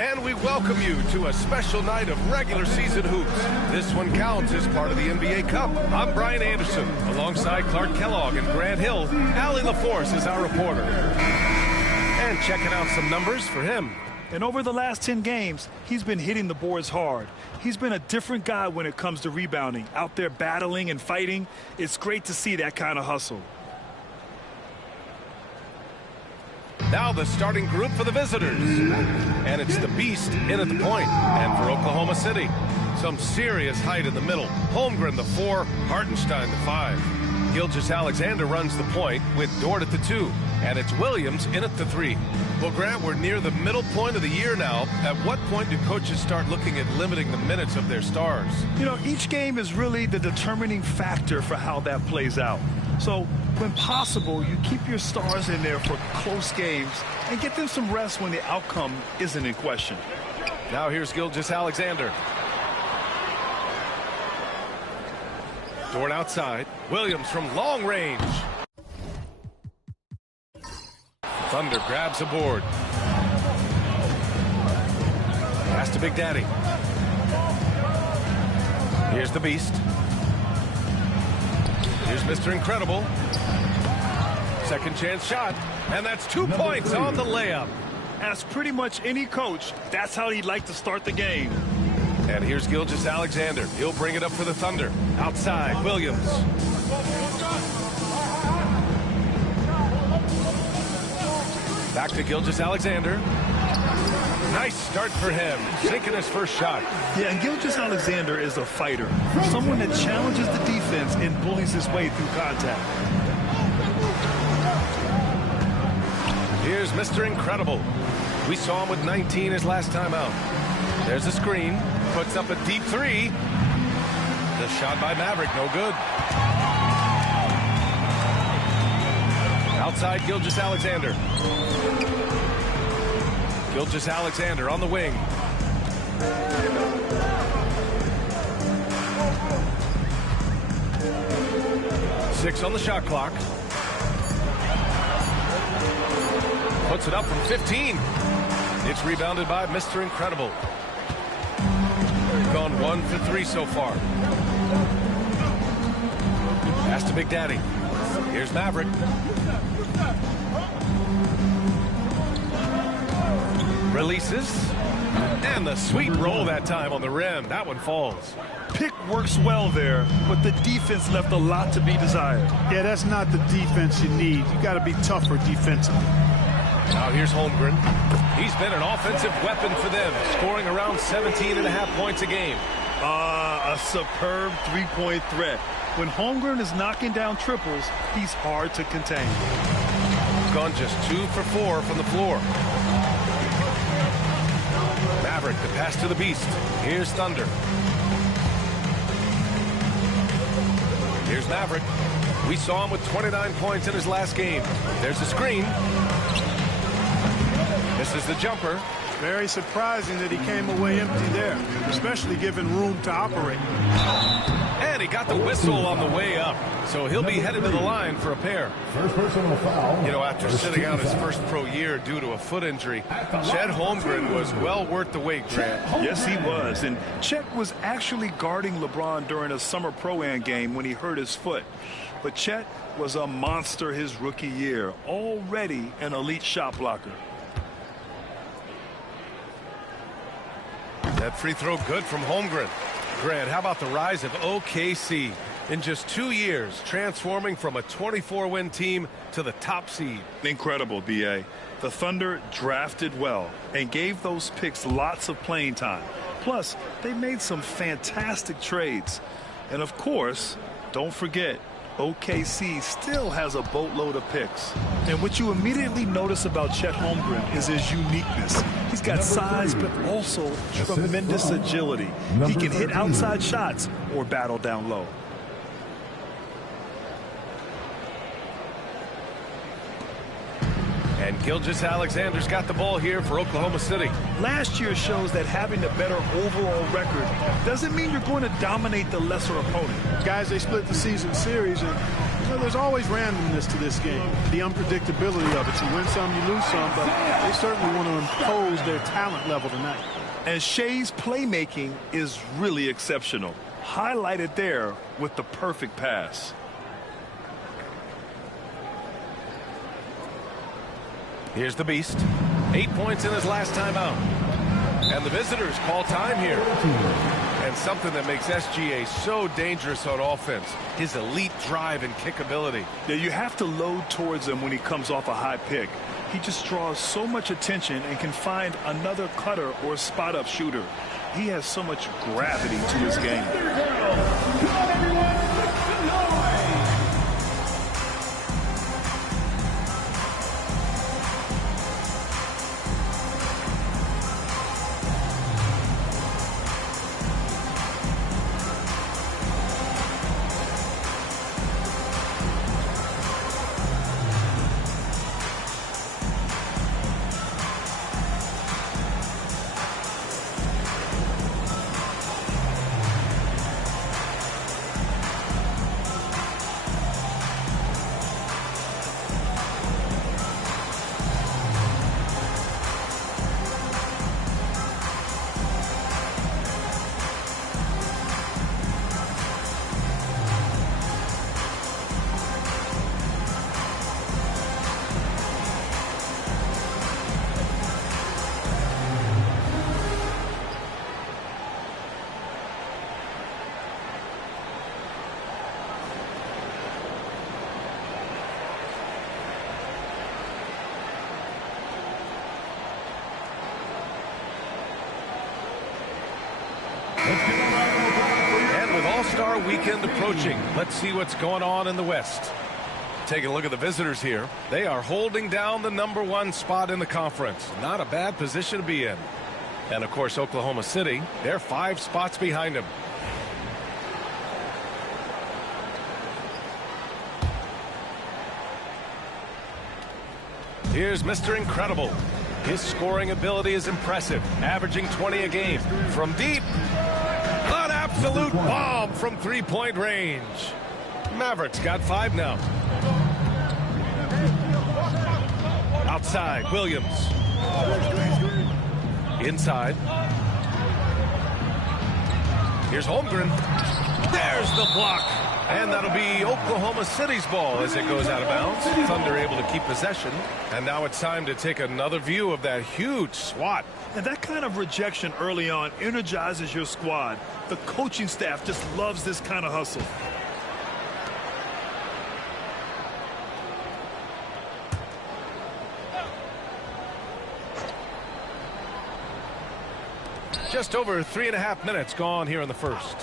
And we welcome you to a special night of regular season hoops. This one counts as part of the NBA Cup. I'm Brian Anderson, alongside Clark Kellogg and Grant Hill. Allie LaForce is our reporter. And checking out some numbers for him. And over the last 10 games, he's been hitting the boards hard. He's been a different guy when it comes to rebounding. Out there battling and fighting. It's great to see that kind of hustle. Now the starting group for the visitors. And it's the Beast in at the point. And for Oklahoma City, some serious height in the middle. Holmgren the 4, Hartenstein the 5. Gilgeous-Alexander runs the point with Dort at the 2. And it's Williams in at the 3. Well, Grant, we're near the middle point of the year now. At what point do coaches start looking at limiting the minutes of their stars? You know, each game is really the determining factor for how that plays out. So, when possible, you keep your stars in there for close games and get them some rest when the outcome isn't in question. Now here's Gilgeous-Alexander. Dort outside. Williams from long range. Thunder grabs a board. Pass to Big Daddy. Here's the Beast. Here's Mr. Incredible. Second chance shot. And that's 2 points on the layup. As pretty much any coach, that's how he'd like to start the game. And here's Gilgeous-Alexander. He'll bring it up for the Thunder. Outside, Williams. Back to Gilgeous-Alexander. Nice start for him, sinking his first shot. Yeah, and Gilgeous-Alexander is a fighter. Someone that challenges the defense and bullies his way through contact. Here's Mr. Incredible. We saw him with 19 his last time out. There's a screen. Puts up a deep 3. The shot by Maverick, no good. Outside Gilgeous-Alexander. Gilgeous-Alexander on the wing. Six on the shot clock. Puts it up from 15. It's rebounded by Mr. Incredible. Gone 1 for 3 so far. Pass to Big Daddy. Here's Maverick. Releases. And the sweet roll that time on the rim. That one falls. Pick works well there, but the defense left a lot to be desired. Yeah, that's not the defense you need. You got to be tougher defensively. Now here's Holmgren. He's been an offensive weapon for them, scoring around 17.5 points a game. A superb three-point threat. When Holmgren is knocking down triples, he's hard to contain. Gone just 2 for 4 from the floor. Maverick, the pass to the Beast. Here's Thunder. Here's Maverick. We saw him with 29 points in his last game. There's the screen. This is the jumper. Very surprising that he came away empty there, especially given room to operate. And he got the whistle on the way up, so he'll be headed to the line for a pair. First personal foul. You know, after sitting out his first pro year due to a foot injury, Chet Holmgren was well worth the wait, Grant. Yes, he was. And Chet was actually guarding LeBron during a summer pro-am game when he hurt his foot. But Chet was a monster his rookie year, already an elite shot blocker. That free throw good from Holmgren. Grant, how about the rise of OKC? In just 2 years, transforming from a 24-win team to the top seed. Incredible, B.A. The Thunder drafted well and gave those picks lots of playing time. Plus, they made some fantastic trades. And of course, don't forget, OKC still has a boatload of picks. And what you immediately notice about Chet Holmgren is his uniqueness. He's got size, but also tremendous agility. He can hit outside shots or battle down low. And Gilgeous-Alexander's got the ball here for Oklahoma City. Last year shows that having a better overall record doesn't mean you're going to dominate the lesser opponent. Guys, they split the season series, and Well, there's always randomness to this game, the unpredictability of it. You win some, you lose some, but they certainly want to impose their talent level tonight. And Shea's playmaking is really exceptional. Highlighted there with the perfect pass. Here's the Beast. 8 points in his last time out. And the visitors call time here. And something that makes SGA so dangerous on offense, his elite drive and kick ability. Yeah, you have to load towards him when he comes off a high pick. He just draws so much attention and can find another cutter or spot-up shooter. He has so much gravity to his game. And with All-Star Weekend approaching, let's see what's going on in the West. Taking a look at the visitors here. They are holding down the #1 spot in the conference. Not a bad position to be in. And, of course, Oklahoma City, they're 5 spots behind them. Here's Mr. Incredible. His scoring ability is impressive, averaging 20 a game. From deep, an absolute bomb from three-point range. Mavericks got 5 now. Outside, Williams. Inside. Here's Holmgren. There's the block. And that'll be Oklahoma City's ball as it goes out of bounds. Thunder able to keep possession. And now it's time to take another view of that huge swat. And that kind of rejection early on energizes your squad. The coaching staff just loves this kind of hustle. Just over 3.5 minutes gone here in the first.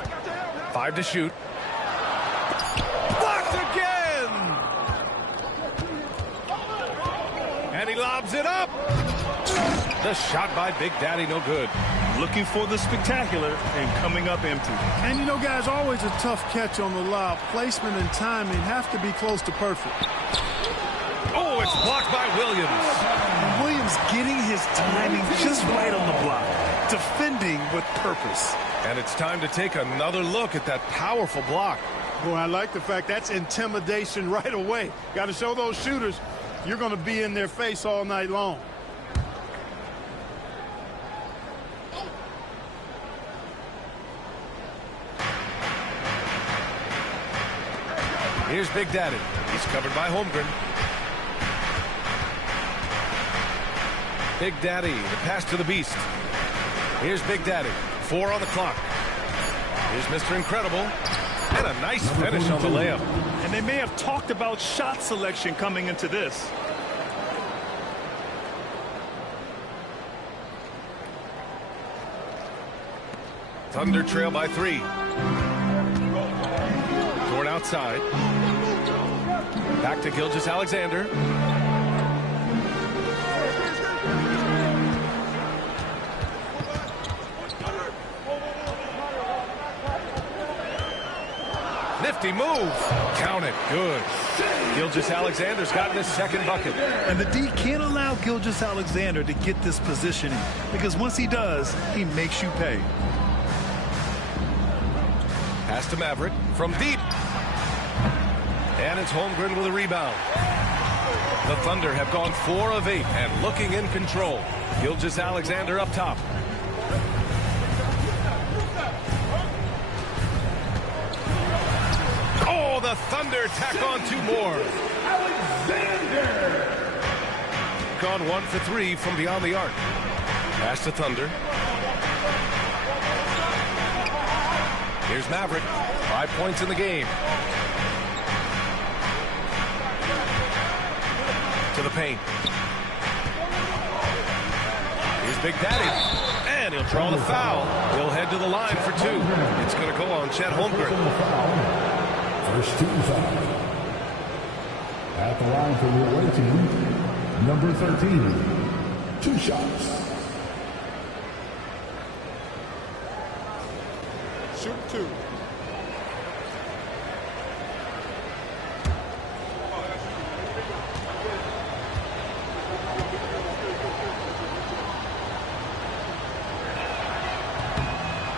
5 to shoot. Blocked again! And he lobs it up. The shot by Big Daddy, no good. Looking for the spectacular and coming up empty. And, you know, guys, always a tough catch on the lob. Placement and timing have to be close to perfect. Oh, it's blocked by Williams. Williams getting his timing just right on the block. Defending with purpose. And it's time to take another look at that powerful block. Boy, I like the fact that's intimidation right away. Got to show those shooters you're going to be in their face all night long. Here's Big Daddy. He's covered by Holmgren. Big Daddy, the pass to the Beast. Here's Big Daddy. 4 on the clock. Here's Mr. Incredible. And a nice finish on the layup. And they may have talked about shot selection coming into this. Thunder trail by 3. Toward outside. Back to Gilgeous-Alexander. Nifty move. Count it. Good. Gilgeous-Alexander's gotten his second bucket. And the D can't allow Gilgeous-Alexander to get this positioning, because once he does, he makes you pay. Pass to Maverick from deep. And it's Holmgren with a rebound. The Thunder have gone 4 of 8 and looking in control. Gilgeous Alexander up top. Oh, the Thunder tack on 2 more. Alexander! Gone 1 for 3 from beyond the arc. Pass to Thunder. Here's Maverick. 5 points in the game. To the paint. Here's Big Daddy. And he'll draw the foul. He'll head to the line for 2. It's going to go on Chet Holmgren. First team foul. At the line for the away team, number 13. 2 shots. Shoot 2.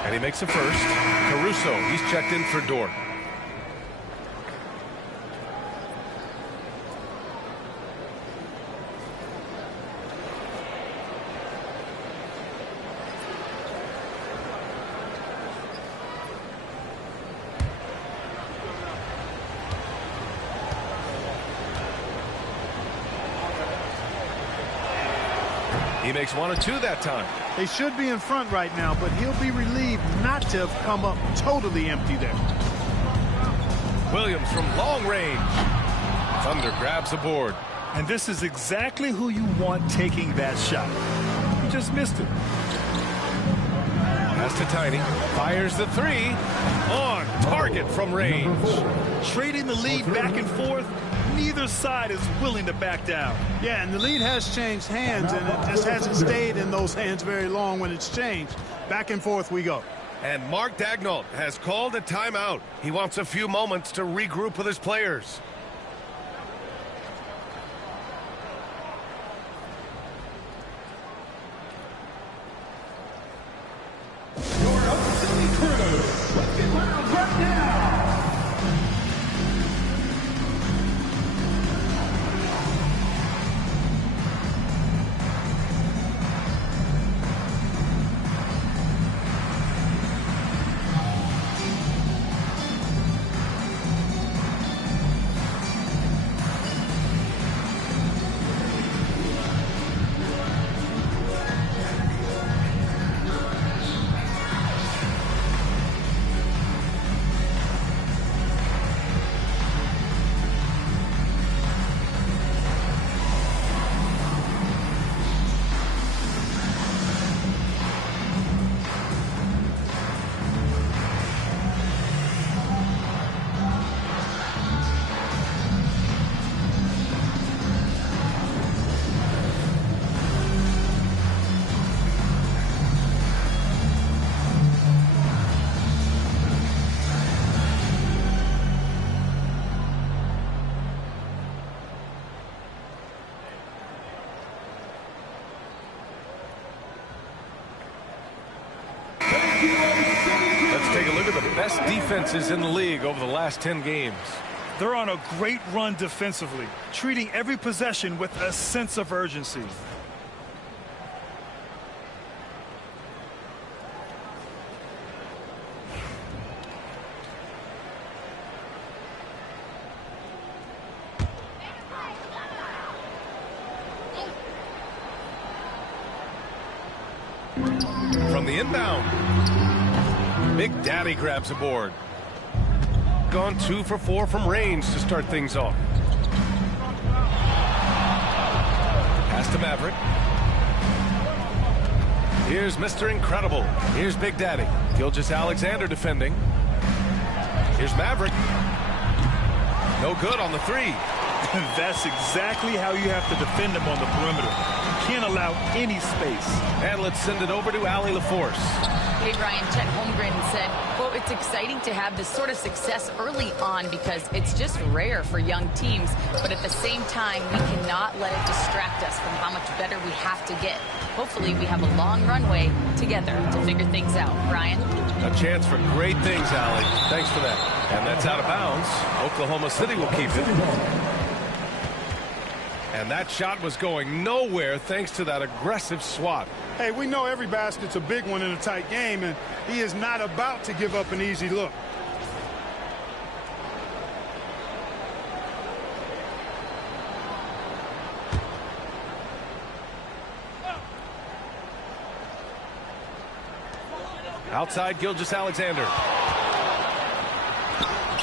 And he makes a first. Caruso, he's checked in for Dort. He makes 1 of 2 that time. They should be in front right now, but he'll be relieved not to have come up totally empty there. Williams from long range. Thunder grabs the board. And this is exactly who you want taking that shot. He just missed it. Pass to Tiny. Fires the 3. On target from range. Trading the lead back and forth. Neither side is willing to back down. Yeah, and the lead has changed hands, and it just hasn't stayed in those hands very long when it's changed. Back and forth we go. And Mark Daigneault has called a timeout. He wants a few moments to regroup with his players. Let's take a look at the best defenses in the league over the last 10 games. They're on a great run defensively, treating every possession with a sense of urgency. From the inbound, Big Daddy grabs a board. Gone 2 for 4 from range to start things off. Pass to Maverick. Here's Mr. Incredible. Here's Big Daddy. Gilgeous Alexander defending. Here's Maverick. No good on the 3. That's exactly how you have to defend him on the perimeter. You can't allow any space. And let's send it over to Allie LaForce. Hey, Brian, Chet Holmgren said, well, it's exciting to have this sort of success early on because it's just rare for young teams. But at the same time, we cannot let it distract us from how much better we have to get. hopefully we have a long runway together to figure things out. Brian? A chance for great things, Allie. Thanks for that. And that's out of bounds. Oklahoma City will keep it. And that shot was going nowhere thanks to that aggressive swat. Hey, we know every basket's a big one in a tight game, and he is not about to give up an easy look. Outside, Gilgeous-Alexander.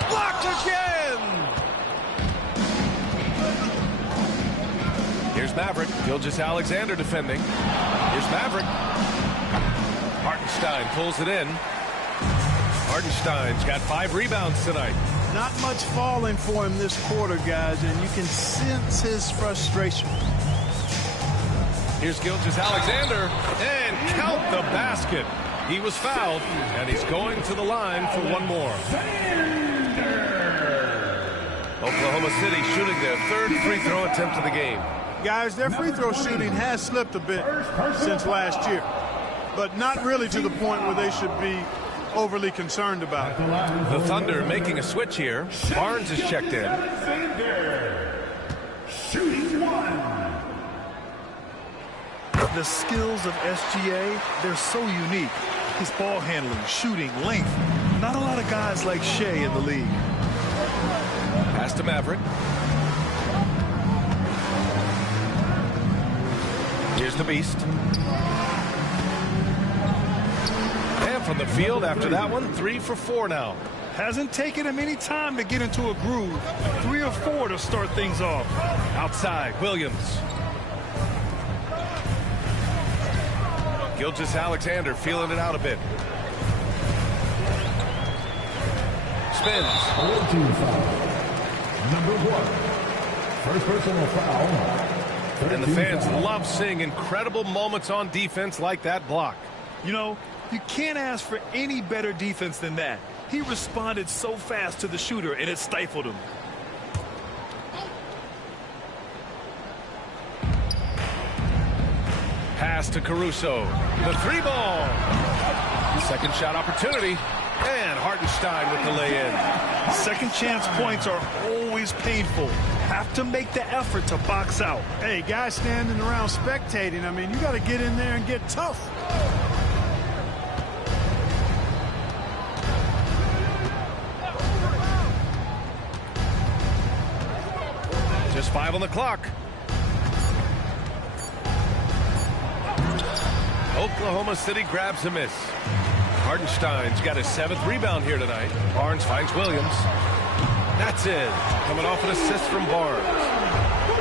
Blocked again! Here's Maverick. Gilgeous-Alexander defending. Here's Maverick. Hartenstein pulls it in. Hartenstein's got 5 rebounds tonight. Not much falling for him this quarter, guys, and you can sense his frustration. Here's Gilgeous-Alexander, and count the basket. He was fouled, and he's going to the line for one more. Oklahoma City shooting their 3rd free throw attempt of the game. Guys, their free throw shooting has slipped a bit since last year, but not really to the point where they should be overly concerned about it. The Thunder making a switch here. Barnes is checked in. Shooting 1. The skills of SGA, they're so unique. His ball handling, shooting, length. Not a lot of guys like Shea in the league. Pass to Maverick. Here's the Beast. And from the field after that one, 3 for 4 now. Hasn't taken him any time to get into a groove. 3 or 4 to start things off. Outside, Williams. Gilgeous-Alexander feeling it out a bit. Spins. 14 foul. Number 1. First personal foul. And the fans love seeing incredible moments on defense like that block. You know, you can't ask for any better defense than that. He responded so fast to the shooter, and it stifled him. Pass to Caruso. The 3-ball. Second shot opportunity. And Hartenstein with the lay-in. Second chance points are always painful. Have to make the effort to box out. Hey, guys standing around spectating, I mean, you got to get in there and get tough. Just 5 on the clock. Oklahoma City grabs a miss. Hartenstein's got his 7th rebound here tonight. Barnes finds Williams. That's it. Coming off an assist from Barnes.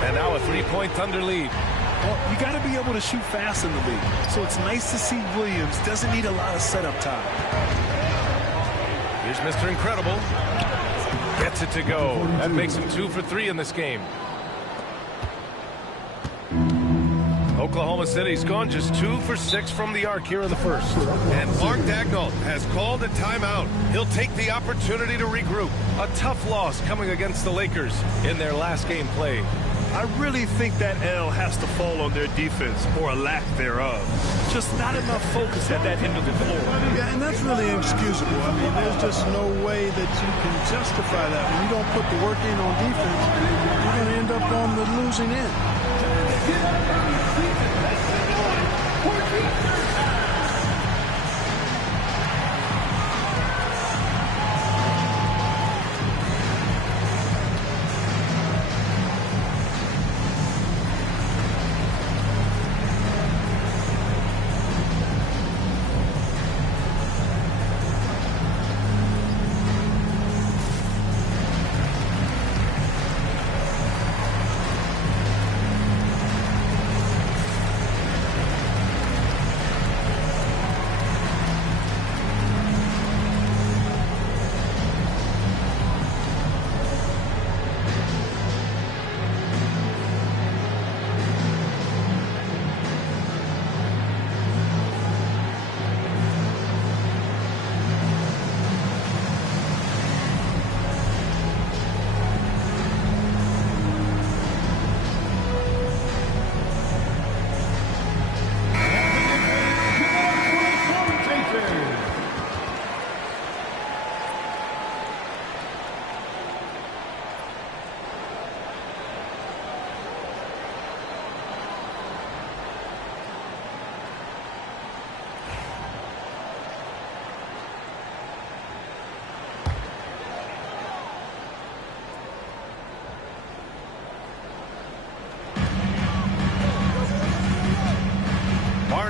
And now a 3-point Thunder lead. Well, you got to be able to shoot fast in the league. So it's nice to see Williams doesn't need a lot of setup time. Here's Mr. Incredible. Gets it to go. That makes him 2 for 3 in this game. Oklahoma City's gone just 2 for 6 from the arc here in the first. And Mark Daigneault has called a timeout. He'll take the opportunity to regroup. A tough loss coming against the Lakers in their last game played. I really think that L has to fall on their defense, or a lack thereof. Just not enough focus at that end of the floor. Yeah, and that's really inexcusable. I mean, there's just no way that you can justify that. When you don't put the work in on defense, you're going to end up on the losing end.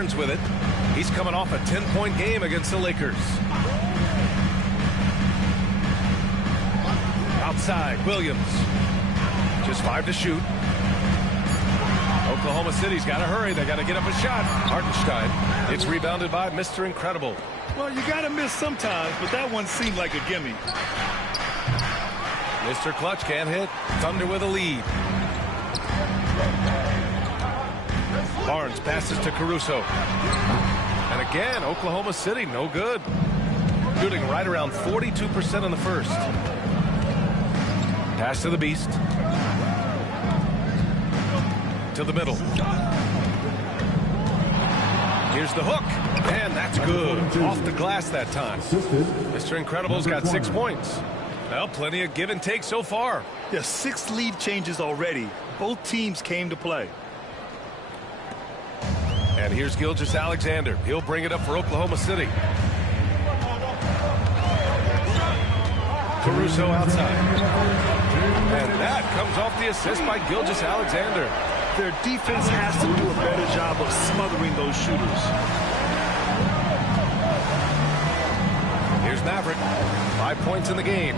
Barnes with it. He's coming off a 10-point game against the Lakers. Outside, Williams. Just 5 to shoot. Oklahoma City's got to hurry. They got to get up a shot. Hartenstein. It's rebounded by Mr. Incredible. Well, you got to miss sometimes, but that one seemed like a gimme. Mr. Clutch can't hit. Thunder with a lead. Barnes passes to Caruso. And again, Oklahoma City, no good. Shooting right around 42% in the first. Pass to the Beast. To the middle. Here's the hook. And that's good. Off the glass that time. Mr. Incredible's got 6 points. Well, plenty of give and take so far. Yeah, 6 lead changes already. Both teams came to play. And here's Gilgeous-Alexander. He'll bring it up for Oklahoma City. Caruso outside. And that comes off the assist by Gilgeous-Alexander. Their defense has to do a better job of smothering those shooters. Here's Maverick. 5 points in the game.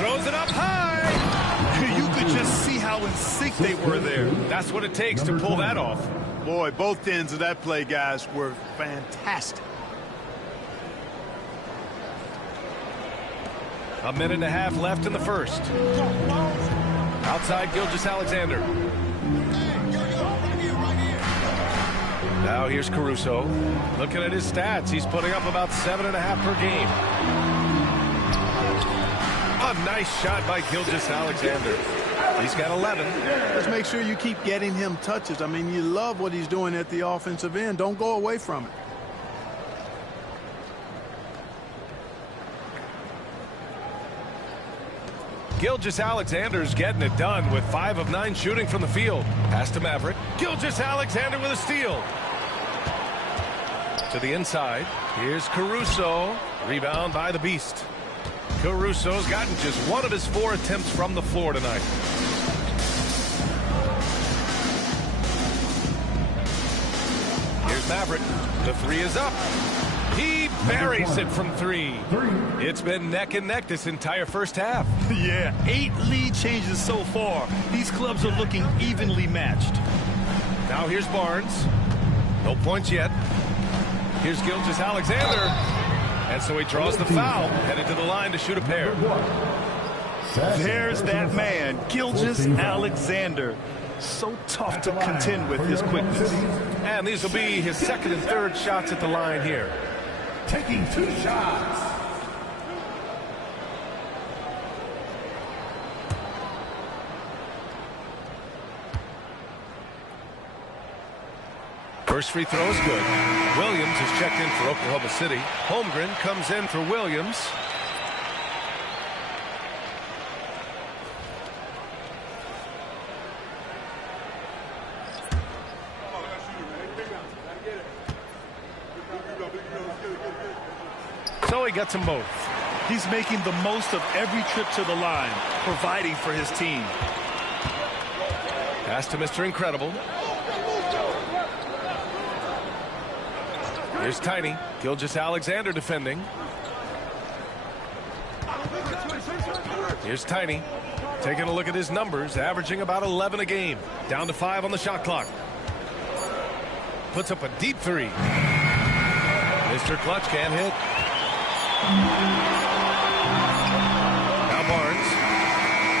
Throws it up high. You could just see how in sync they were there. That's what it takes to pull that off. Boy, both ends of that play, guys, were fantastic. A minute and a half left in the first. Outside, Gilgeous-Alexander. Now here's Caruso. Looking at his stats, he's putting up about 7.5 per game. A nice shot by Gilgeous-Alexander. He's got 11. Just make sure you keep getting him touches. I mean, you love what he's doing at the offensive end. Don't go away from it. Gilgeous-Alexander's getting it done with 5 of 9 shooting from the field. Pass to Maverick. Gilgeous-Alexander with a steal. To the inside. Here's Caruso. Rebound by the Beast. Caruso's gotten just 1 of his 4 attempts from the floor tonight. Here's Maverick. The 3 is up. He buries it from 3. It's been neck and neck this entire first half. Yeah, 8 lead changes so far. These clubs are looking evenly matched. Now here's Barnes. No points yet. Here's Gilgeous-Alexander. And so he draws the foul, headed to the line to shoot a pair. There's that man, Gilgeous-Alexander. So tough to contend with his quickness. And these will be his 2nd and 3rd shots at the line here. Taking 2 shots. First free throw is good. Williams is checked in for Oklahoma City. Holmgren comes in for Williams. So he gets them both. He's making the most of every trip to the line, providing for his team. Pass to Mr. Incredible. Here's Tiny. Gilgeous-Alexander defending. Here's Tiny. Taking a look at his numbers, averaging about 11 a game. Down to 5 on the shot clock. Puts up a deep 3. Mr. Clutch can't hit. Now Barnes.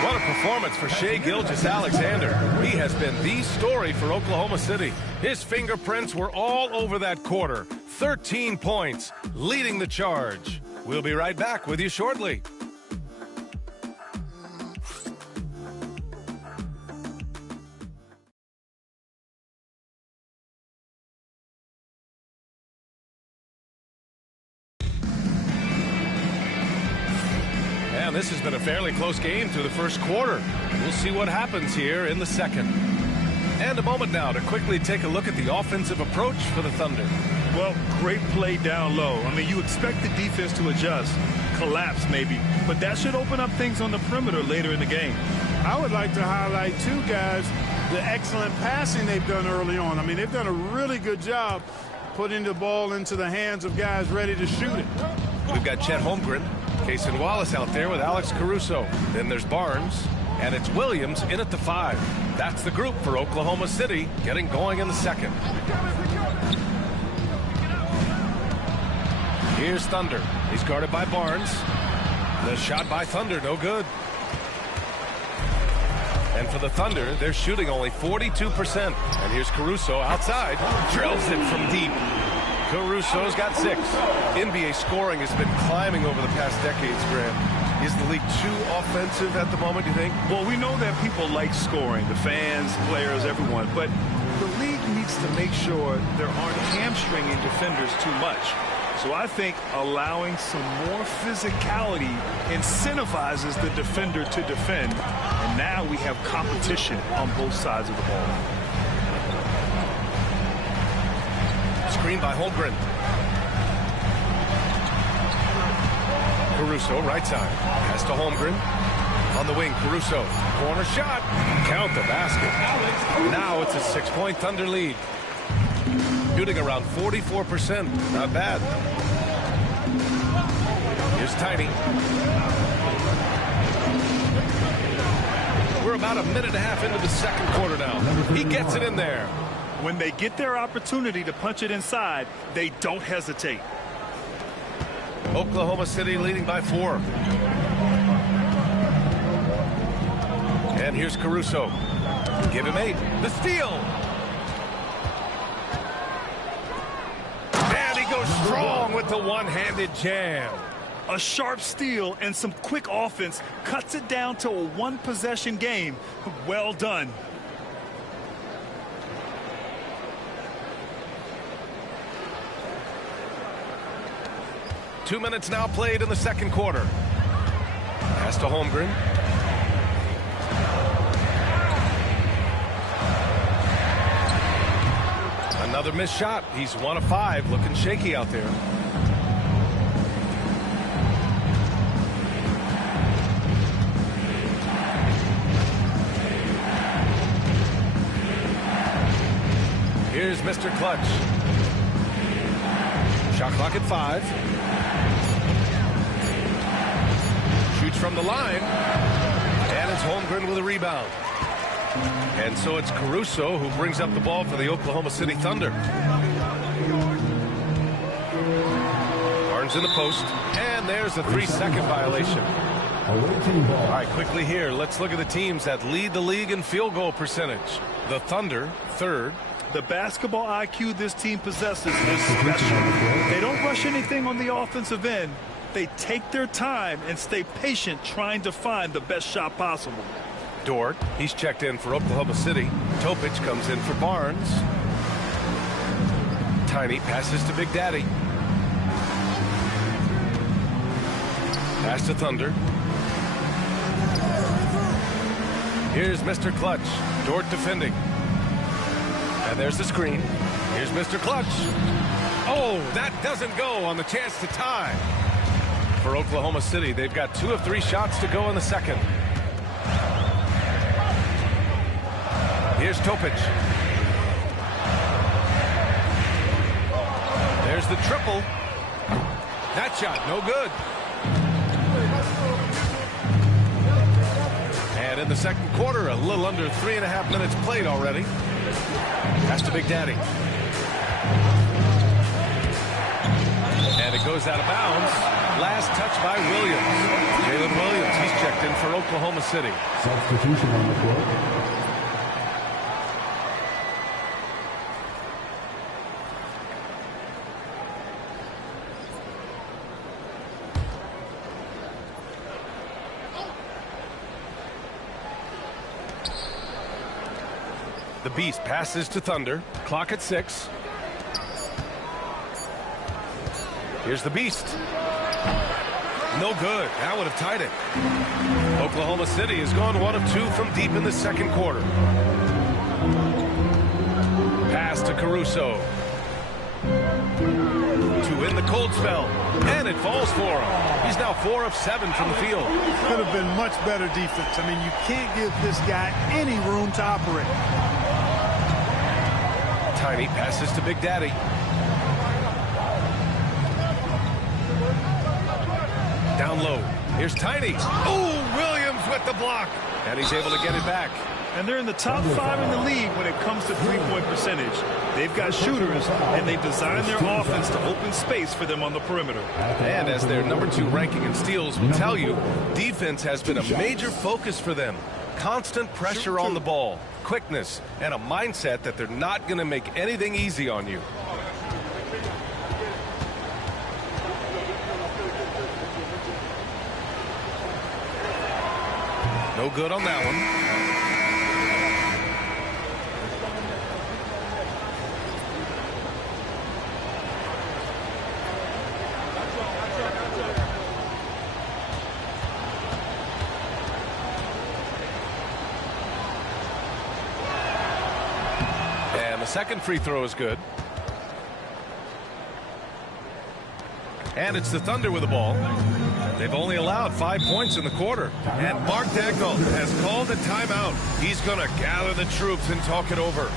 What a performance for Shai Gilgeous-Alexander. He has been the story for Oklahoma City. His fingerprints were all over that quarter. 13 points, leading the charge. We'll be right back with you shortly. And this has been a fairly close game through the first quarter. We'll see what happens here in the second. And a moment now to quickly take a look at the offensive approach for the Thunder. Well, great play down low. I mean, you expect the defense to adjust, collapse maybe, but that should open up things on the perimeter later in the game. I would like to highlight, too, guys, the excellent passing they've done early on. I mean, they've done a really good job putting the ball into the hands of guys ready to shoot it. We've got Chet Holmgren, Cason Wallace out there with Alex Caruso. Then there's Barnes, and it's Williams in at the 5. That's the group for Oklahoma City getting going in the second. Here's Thunder. He's guarded by Barnes. The shot by Thunder, no good. And for the Thunder, they're shooting only 42%. And here's Caruso outside. Drills it from deep. Caruso's got 6. NBA scoring has been climbing over the past decades, Graham. Is the league too offensive at the moment, do you think? Well, we know that people like scoring, the fans, players, everyone, but the league needs to make sure there aren't hamstringing defenders too much. So I think allowing some more physicality incentivizes the defender to defend. And now we have competition on both sides of the ball. Screen by Holmgren. Caruso, right side. Pass to Holmgren. On the wing, Caruso. Corner shot. Count the basket. Now it's a 6-point Thunder lead. Shooting around 44%. Not bad. Here's Tiny. We're about a minute and a half into the second quarter now. He gets it in there. When they get their opportunity to punch it inside, they don't hesitate. Oklahoma City leading by 4. And here's Caruso. Give him 8. The steal. And he goes strong with the one-handed jam. A sharp steal and some quick offense cuts it down to a one-possession game. Well done. Two minutes now played in the second quarter. Pass to Holmgren. Another missed shot. He's 1 of 5, looking shaky out there. Here's Mr. Clutch. Shot clock at 5. Shoots from the line. And it's Holmgren with a rebound. And so it's Caruso who brings up the ball for the Oklahoma City Thunder. Barnes in the post. And there's a 3-second violation. All right, quickly here, let's look at the teams that lead the league in field goal percentage. The Thunder, 3rd. The basketball IQ this team possesses is special. They don't rush anything on the offensive end. They take their time and stay patient trying to find the best shot possible. Dort, he's checked in for Oklahoma City. Topic comes in for Barnes. Tiny passes to Big Daddy. Pass to Thunder. Here's Mr. Clutch. Dort defending. And there's the screen. Here's Mr. Clutch. Oh, that doesn't go on the chance to tie. For Oklahoma City, they've got 2 of 3 shots to go in the second. Here's Topic. There's the triple. That shot, no good. And in the second quarter, a little under 3.5 minutes played already. Pass to Big Daddy. And it goes out of bounds. Last touch by Williams. Jalen Williams, he's checked in for Oklahoma City. Substitution on the court. The Beast passes to Thunder. Clock at 6. Here's the Beast. No good. That would have tied it. Oklahoma City has gone 1 of 2 from deep in the second quarter. pass to Caruso. To in the cold spell. And it falls for him. He's now 4 of 7 from the field. Could have been much better defense. I mean, you can't give this guy any room to operate. Tiny passes to Big Daddy. Down low. Here's Tiny. Oh, Williams with the block. And he's able to get it back. And they're in the top 5 in the league when it comes to three-point percentage. They've got shooters, and they've designed their offense to open space for them on the perimeter. And as their number 2 ranking in steals will tell you, defense has been a major focus for them. Constant pressure on the ball, quickness, and a mindset that they're not going to make anything easy on you. No good on that one. And the second free throw is good. And it's the Thunder with the ball. They've only allowed 5 points in the quarter. And Mark Dagnall has called a timeout. He's going to gather the troops and talk it over.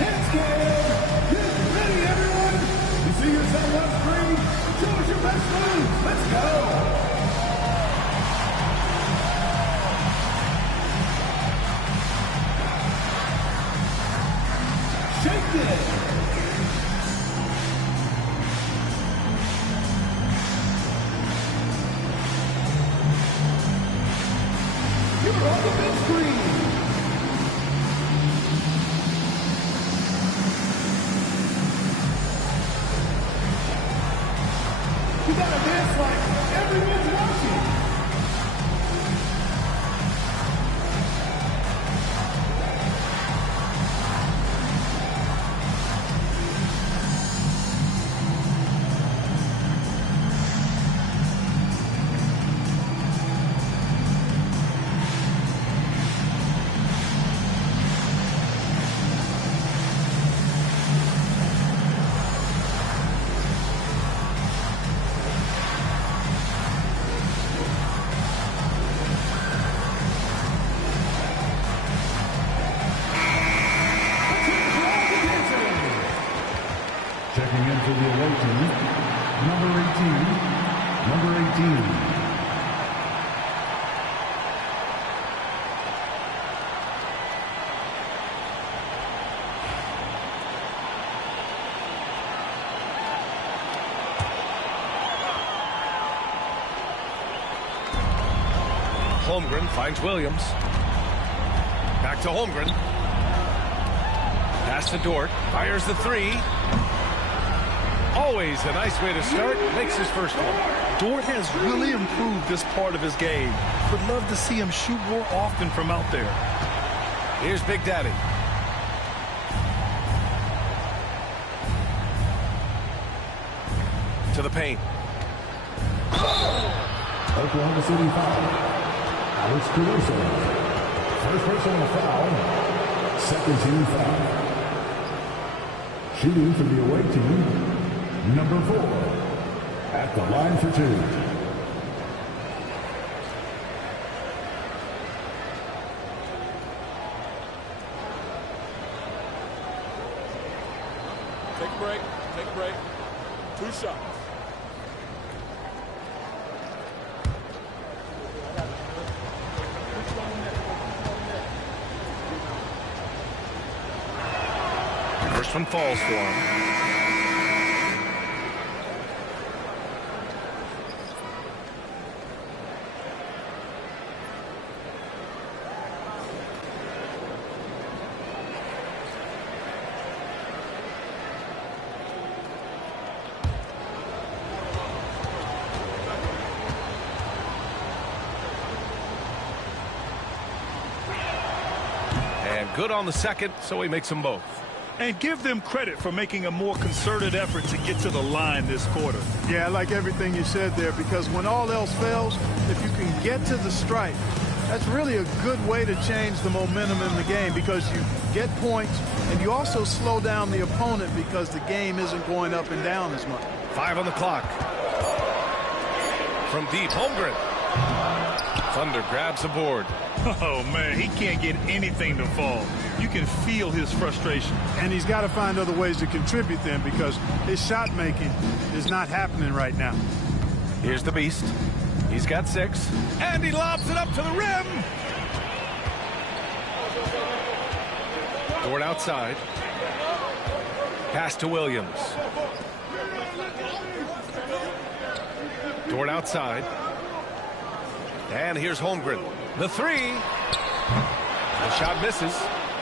Next game, get ready, everyone. You see yourself on screen? Show us your best move. Let's go. Shake it. You're on the big screen. You gotta dance like everyone's watching. Checking in for the away team, number 18. Holmgren finds Williams. Back to Holmgren. Pass to Dort. Fires the 3. Always a nice way to start. Makes his first one. Dort has really improved this part of his game. Would love to see him shoot more often from out there. Here's Big Daddy. To the paint. Oklahoma City foul. Alex Caruso. First personal foul. Second team foul. Shooting for the away team, number 4. At the line for 2. Take a break. Take a break. 2 shots. First one falls for him. And good on the second, so he makes them both. And give them credit for making a more concerted effort to get to the line this quarter. Yeah, I like everything you said there, because when all else fails, if you can get to the stripe, that's really a good way to change the momentum in the game, because you get points and you also slow down the opponent because the game isn't going up and down as much. 5 on the clock. From deep, Holmgren. Thunder grabs the board. Oh, man, he can't get anything to fall. You can feel his frustration. And he's got to find other ways to contribute then, because his shot making is not happening right now. Here's the Beast. He's got 6. And he lobs it up to the rim. Dort outside. Pass to Williams. Dort outside. And here's Holmgren. The 3. The shot misses.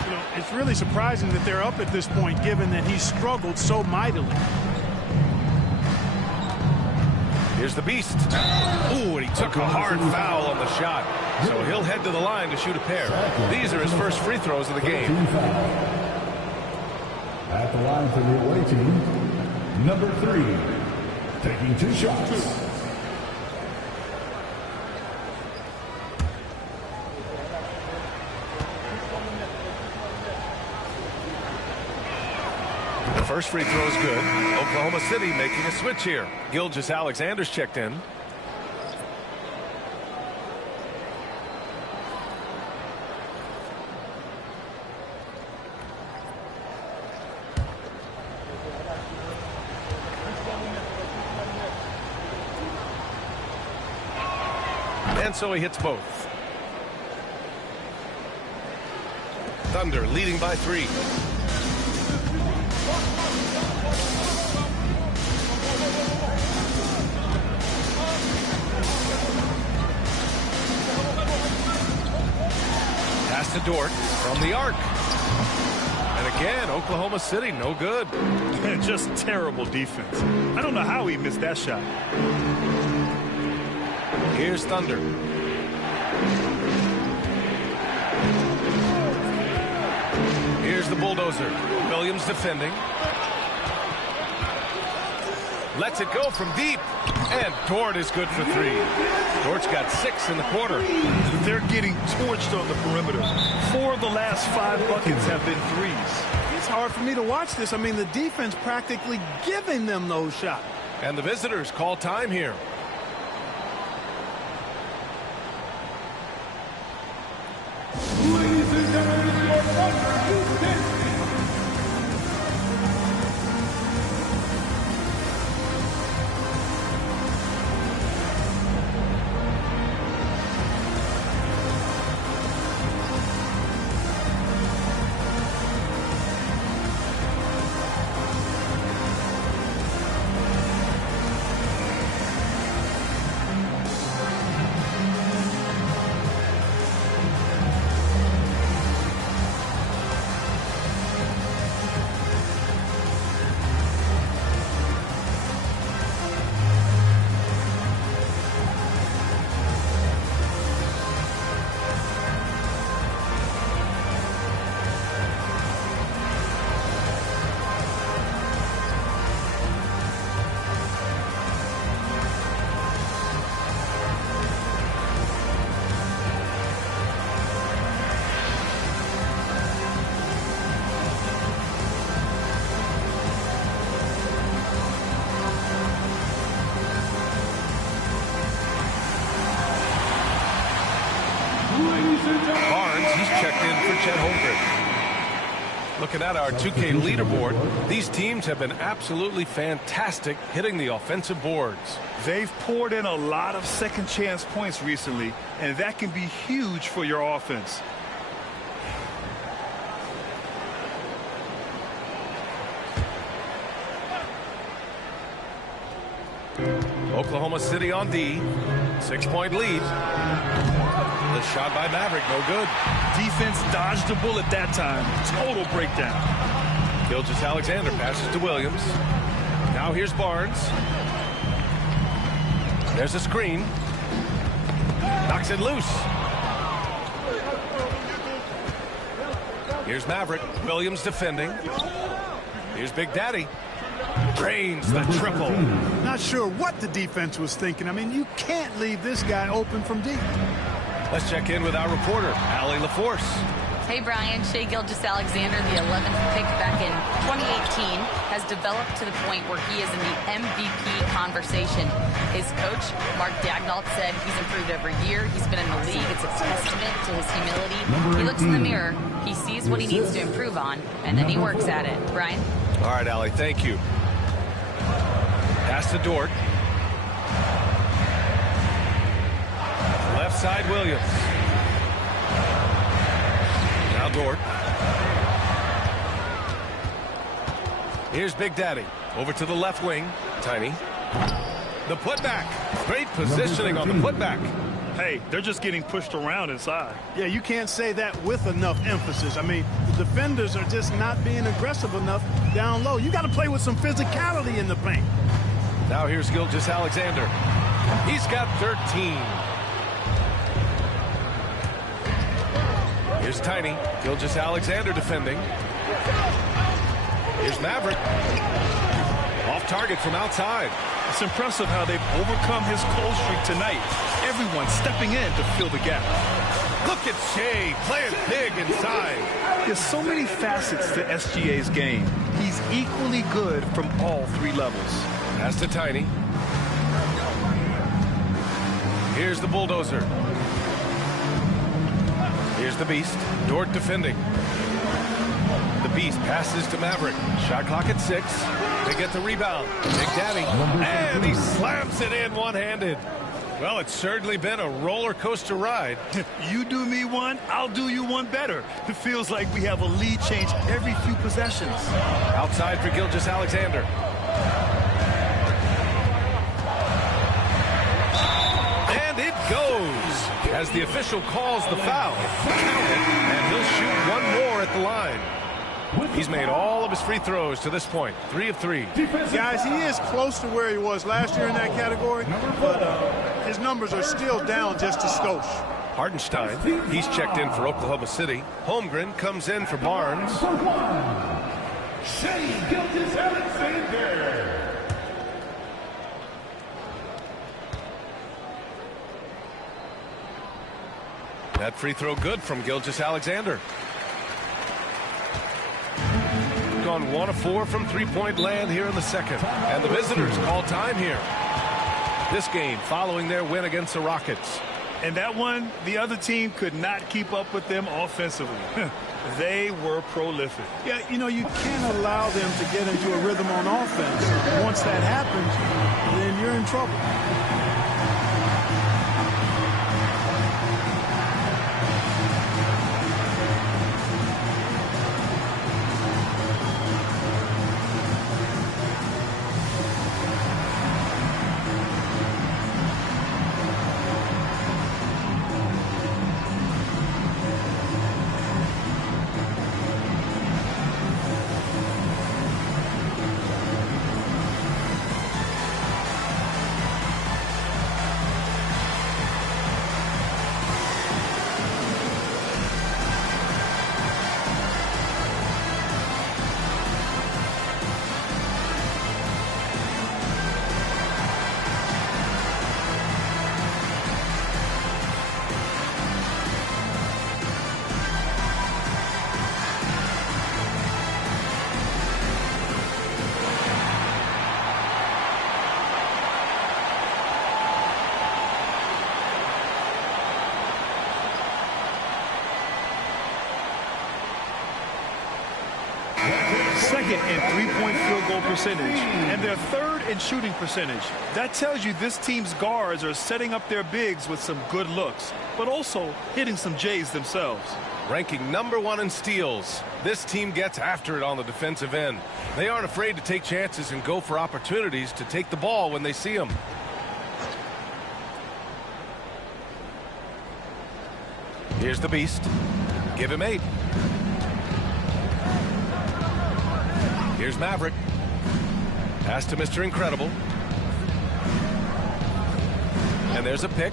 You know, it's really surprising that they're up at this point, given that he struggled so mightily. Here's the Beast. Ooh, and he took a hard foul on the shot. So he'll head to the line to shoot a pair. These are his first free throws of the game. At the line for the away team, number 3, taking 2 shots. First free throw is good. Oklahoma City making a switch here. Gilgeous-Alexander's checked in. And so he hits both. Thunder leading by 3. Pass to Dort from the arc. And again, Oklahoma City, no good. Just terrible defense. I don't know how he missed that shot. Here's Thunder. Here's the bulldozer. Williams defending. Lets it go from deep. And Dort is good for 3. Dort's got 6 in the quarter. They're getting torched on the perimeter. 4 of the last 5 buckets have been threes. It's hard for me to watch this. I mean, the defense practically giving them those shots. And the visitors call time here. Ladies and gentlemen, your Thunder Barnes, he's checked in for Chet Holmgren. Looking at our 2K leaderboard, these teams have been absolutely fantastic hitting the offensive boards. They've poured in a lot of second chance points recently, and that can be huge for your offense. Oklahoma City on D. 6-point lead. The shot by Maverick, no good. Defense dodged a bullet that time. Total breakdown. Gilgeous-Alexander passes to Williams. Now here's Barnes. There's a screen. Knocks it loose. Here's Maverick. Williams defending. Here's Big Daddy. Drains the triple. Not sure what the defense was thinking. I mean, you can't leave this guy open from deep. Let's check in with our reporter, Allie LaForce. Hey, Brian. Shai Gilgeous-Alexander, the 11th pick back in 2018, has developed to the point where he is in the MVP conversation. His coach, Mark Daignault, said he's improved every year. He's been in the league. It's a testament to his humility. He looks in the mirror, he sees what he needs to improve on, and then he works at it. Brian? All right, Allie, thank you. Pass to Dort. Left side, Williams. Now Dort. Here's Big Daddy. Over to the left wing. Tiny. The putback. Great positioning on the putback. Hey, they're just getting pushed around inside. Yeah, you can't say that with enough emphasis. I mean, the defenders are just not being aggressive enough down low. You got to play with some physicality in the paint. Now here's Gilgeous-Alexander. He's got 13. Here's Tiny. Gilgeous-Alexander defending. Here's Maverick. Off target from outside. It's impressive how they've overcome his cold streak tonight. Everyone stepping in to fill the gap. Look at Shai playing big inside. There's so many facets to SGA's game. He's equally good from all three levels. Pass to Tiny. Here's the bulldozer. Here's the Beast. Dort defending. The Beast passes to Maverick. Shot clock at 6. They get the rebound. Big Daddy. And he slams it in one-handed. Well, it's certainly been a roller coaster ride. You do me one, I'll do you one better. It feels like we have a lead change every few possessions. Outside for Gilgeous-Alexander. And it goes as the official calls the foul. And he'll shoot one more at the line. He's made all of his free throws to this point. 3 of 3. Guys, he is close to where he was last year in that category, but his numbers are still down just a skosh. Hartenstein, he's checked in for Oklahoma City. Holmgren comes in for Barnes. Shai Gilgeous-Alexander. That free throw good from Gilgeous-Alexander. Gone 1 of 4 from three-point land here in the second. And the visitors call time here. This game following their win against the Rockets. And that one, the other team could not keep up with them offensively. They were prolific. Yeah, you know, you can't allow them to get into a rhythm on offense. Once that happens, then you're in trouble. Second in three-point field goal percentage, and they're third in shooting percentage. That tells you this team's guards are setting up their bigs with some good looks, but also hitting some J's themselves. Ranking number 1 in steals. This team gets after it on the defensive end. They aren't afraid to take chances and go for opportunities to take the ball when they see them. Here's the Beast. Give him 8. Here's Maverick. Pass to Mr. Incredible. And there's a pick.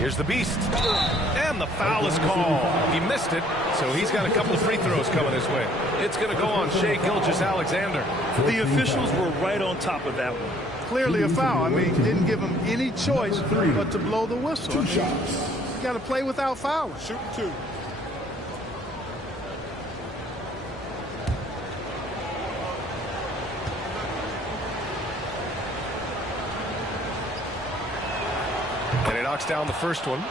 Here's the beast. And the foul is called. He missed it, so he's got a couple of free throws coming his way. It's going to go on Shai Gilgeous-Alexander. The officials were right on top of that one. Clearly a foul. I mean, didn't give him any choice but to blow the whistle. Two shots. You got to play without fouling. Shooting 2. And he knocks down the first one.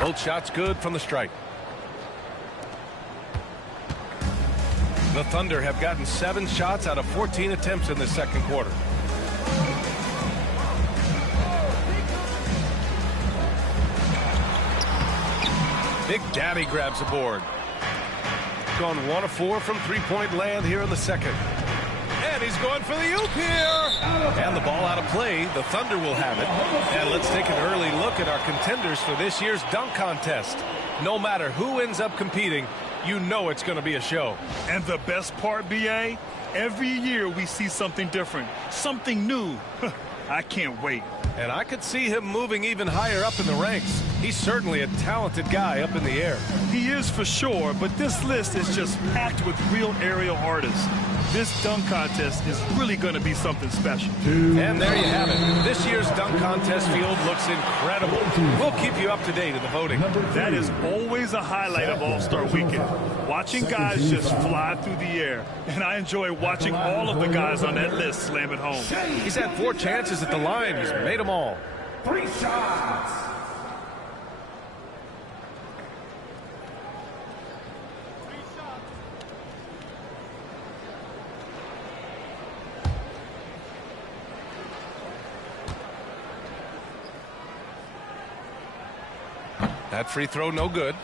Both shots good from the strike. The Thunder have gotten 7 shots out of 14 attempts in the second quarter. Big Daddy grabs the board. Gone 1 of 4 from three-point land here in the second. And he's going for the oop here. And the ball out of play. The Thunder will have it. And let's take an early look at our contenders for this year's dunk contest. No matter who ends up competing, you know it's going to be a show. And the best part, B.A., every year we see something different, something new. I can't wait. And I could see him moving even higher up in the ranks. He's certainly a talented guy up in the air. He is for sure, but this list is just packed with real aerial artists. This dunk contest is really going to be something special. And there you have it. This year's dunk contest field looks incredible. We'll keep you up to date in the voting. That is always a highlight of All-Star Weekend. Watching guys just fly through the air. And I enjoy watching all of the guys on that list slam it home. He's had 4 chances at the line. He's made them all. 3 shots. That free throw no good.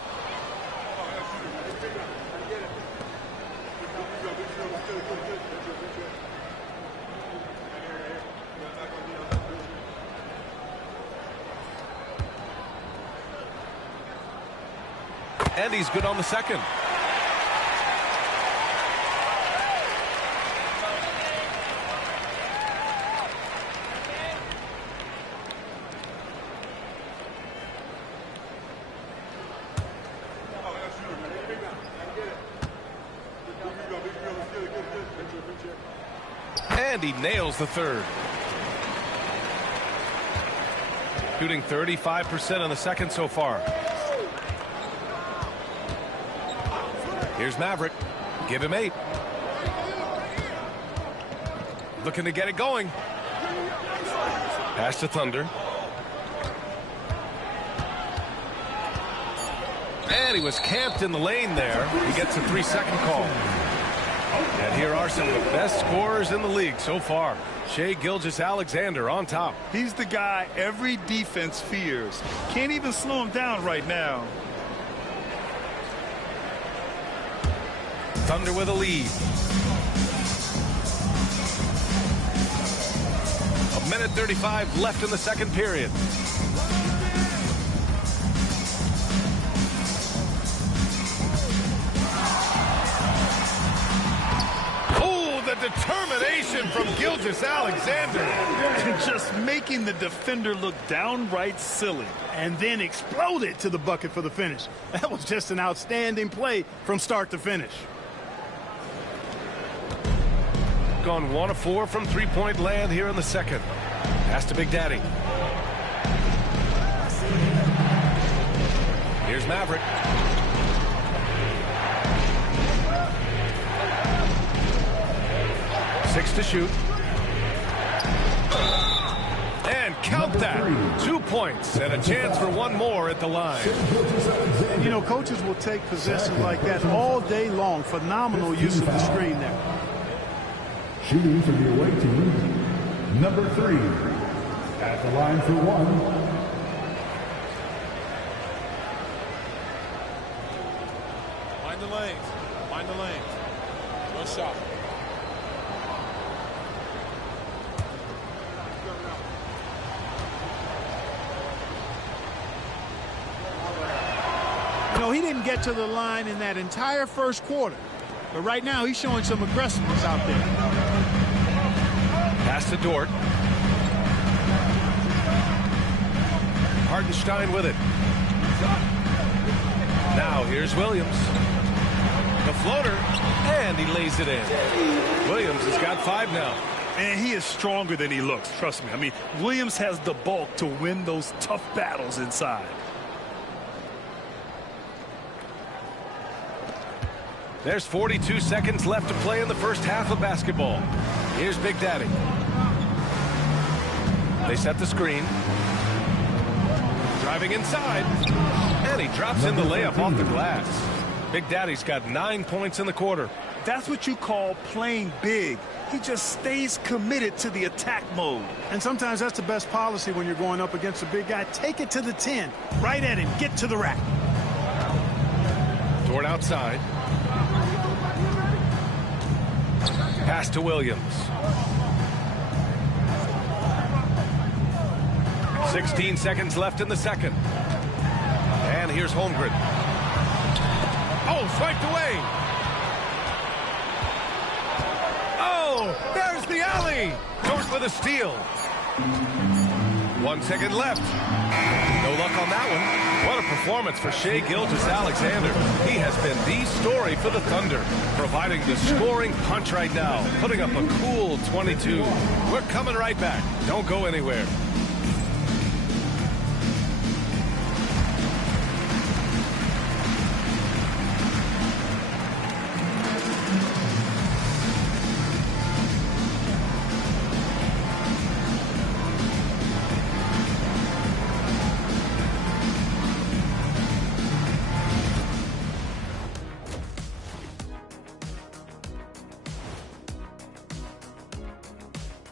And he's good on the second. And he nails the third. Shooting 35% in the second so far. Here's Maverick. Give him 8. Looking to get it going. Pass to Thunder. And he was camped in the lane there. He gets a 3-second call. And here are some of the best scorers in the league so far. Shai Gilgeous-Alexander on top. He's the guy every defense fears. Can't even slow him down right now. Thunder with a lead. 1:35 left in the second period. Oh, the determination from Gilgeous-Alexander. Just making the defender look downright silly. And then exploded to the bucket for the finish. That was just an outstanding play from start to finish. Gone 1 of 4 from three-point land here in the second. Pass to Big Daddy. Here's Maverick. Six to shoot. And count that. 2 points and a chance for one more at the line. You know, coaches will take possessions like that all day long. Phenomenal use of the screen there. Shooting for the away team, number 3. At the line for 1. Mind the lanes. Mind the lanes. One shot. You know, he didn't get to the line in that entire first quarter. But right now, he's showing some aggressiveness out there. Pass to Dort. Hartenstein with it. Now here's Williams. The floater, and he lays it in. Williams has got 5 now. And he is stronger than he looks, trust me. I mean, Williams has the bulk to win those tough battles inside. There's 42 seconds left to play in the first half of basketball. Here's Big Daddy. They set the screen. Driving inside. And he drops in the layup off the glass. Big Daddy's got 9 points in the quarter. That's what you call playing big. He just stays committed to the attack mode. And sometimes that's the best policy when you're going up against a big guy. Take it to the 10. Right at him. Get to the rack. Dort outside. Pass to Williams. 16 seconds left in the second. And here's Holmgren. Oh, swiped away. Oh, there's the alley. Dort with a steal. 1 second left. No luck on that one. What a performance for Shai Gilgeous-Alexander. He has been the story for the Thunder, providing the scoring punch right now, putting up a cool 22. We're coming right back. Don't go anywhere.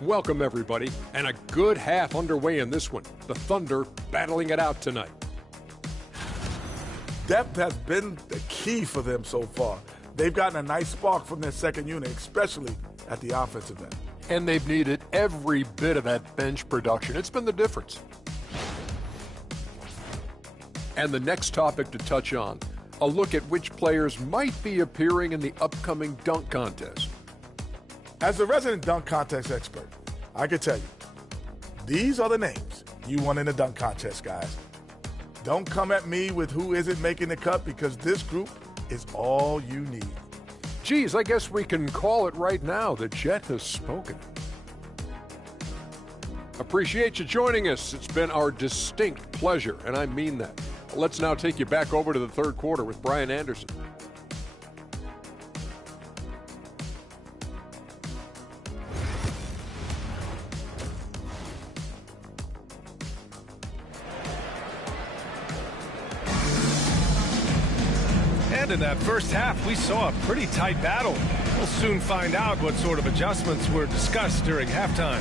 Welcome, everybody, and a good half underway in this one. The Thunder battling it out tonight. Depth has been the key for them so far. They've gotten a nice spark from their second unit, especially at the offensive end. And they've needed every bit of that bench production. It's been the difference. And the next topic to touch on, a look at which players might be appearing in the upcoming dunk contest. As a resident dunk contest expert, I can tell you, these are the names you want in the dunk contest, guys. Don't come at me with who isn't making the cut, because this group is all you need. Geez, I guess we can call it right now. The Jet has spoken. Appreciate you joining us. It's been our distinct pleasure, and I mean that. Let's now take you back over to the third quarter with Brian Anderson. And in that first half, we saw a pretty tight battle. We'll soon find out what sort of adjustments were discussed during halftime.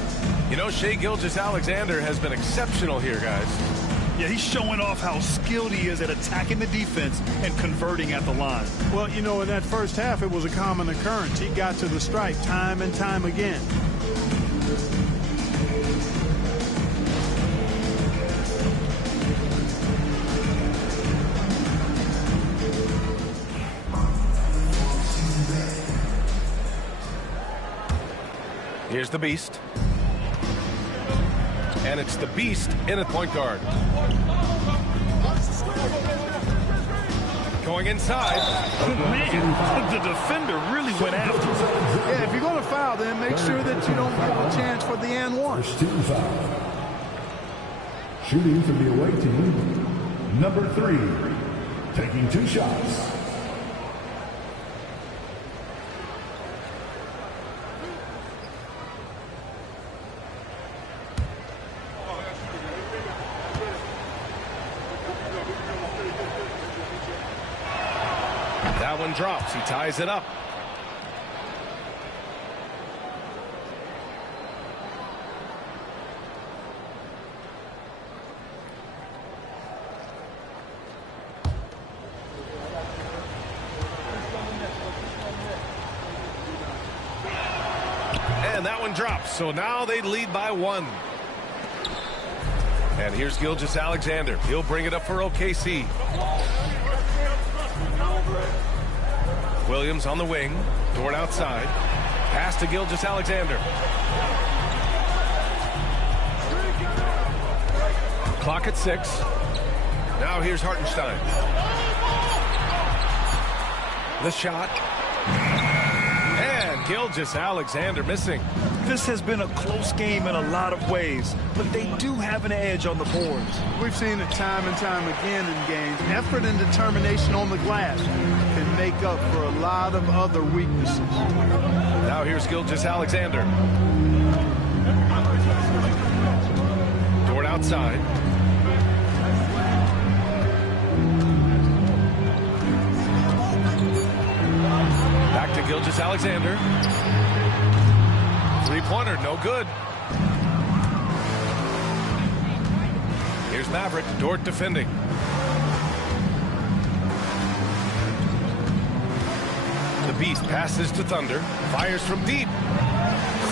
You know, Shai Gilgeous-Alexander has been exceptional here, guys. Yeah, he's showing off how skilled he is at attacking the defense and converting at the line. Well, you know, in that first half, it was a common occurrence. He got to the stripe time and time again. Here's the Beast. And it's the Beast in at point guard. Going inside. Man, the defender really went after him. Yeah, if you're going to foul, then make sure that you don't give a chance for the and one. First team foul. Shooting for the away team, number 3, taking 2 shots. That one drops. He ties it up. And that one drops. So now they lead by 1. And here's Gilgeous-Alexander. He'll bring it up for OKC. Williams on the wing. Dort outside. Pass to Gilgeous-Alexander. Clock at 6. Now here's Hartenstein. The shot. And Gilgeous-Alexander missing. This has been a close game in a lot of ways, but they do have an edge on the boards. We've seen it time and time again in games. Effort and determination on the glass can make up for a lot of other weaknesses. Now here's Gilgeous-Alexander. Dort outside. Back to Gilgeous-Alexander. Three-pointer, no good. Here's Maverick. Dort defending. The Beast passes to Thunder. Fires from deep.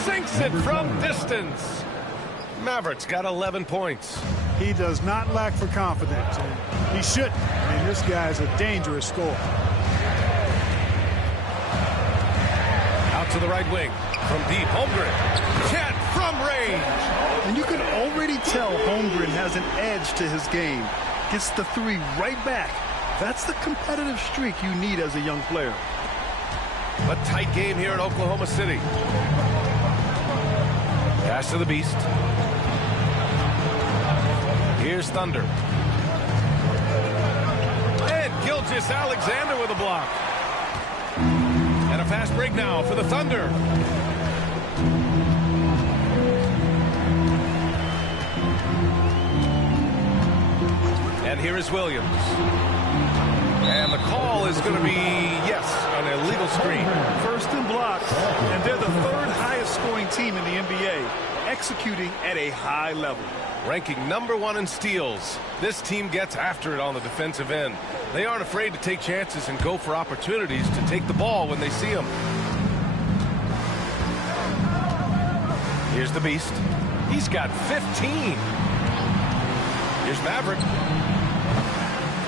Sinks it from distance. Maverick's got 11 points. He does not lack for confidence, and he shouldn't. I mean, this guy's a dangerous scorer. Out to the right wing. From deep, Holmgren. Cat from range. And you can already tell Holmgren has an edge to his game. Gets the three right back. That's the competitive streak you need as a young player. A tight game here in Oklahoma City. Pass to the Beast. Here's Thunder. And Gilgeous-Alexander with a block. And a fast break now for the Thunder. And here is Williams. And the call is going to be, yes, an illegal screen. First and blocked, and they're the third highest scoring team in the NBA, executing at a high level. Ranking #1 in steals. This team gets after it on the defensive end. They aren't afraid to take chances and go for opportunities to take the ball when they see them. Here's the Beast. He's got 15. Here's Maverick.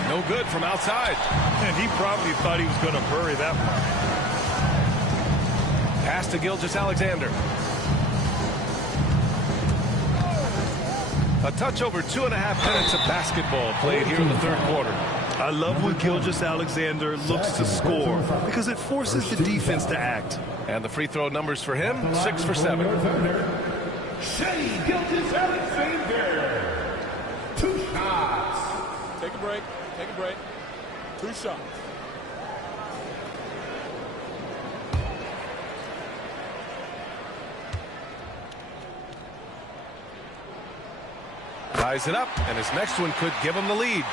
No good from outside. And he probably thought he was going to bury that one. Pass to Gilgeous-Alexander. A touch over 2.5 minutes of basketball played here in the third quarter. I love when Gilgeous-Alexander looks to score because it forces the defense to act. And the free throw numbers for him, 6 for 7. Gilgeous-Alexander. 2 shots. Take a break. Take a break. 2 shots. Ties it up, and his next one could give him the lead.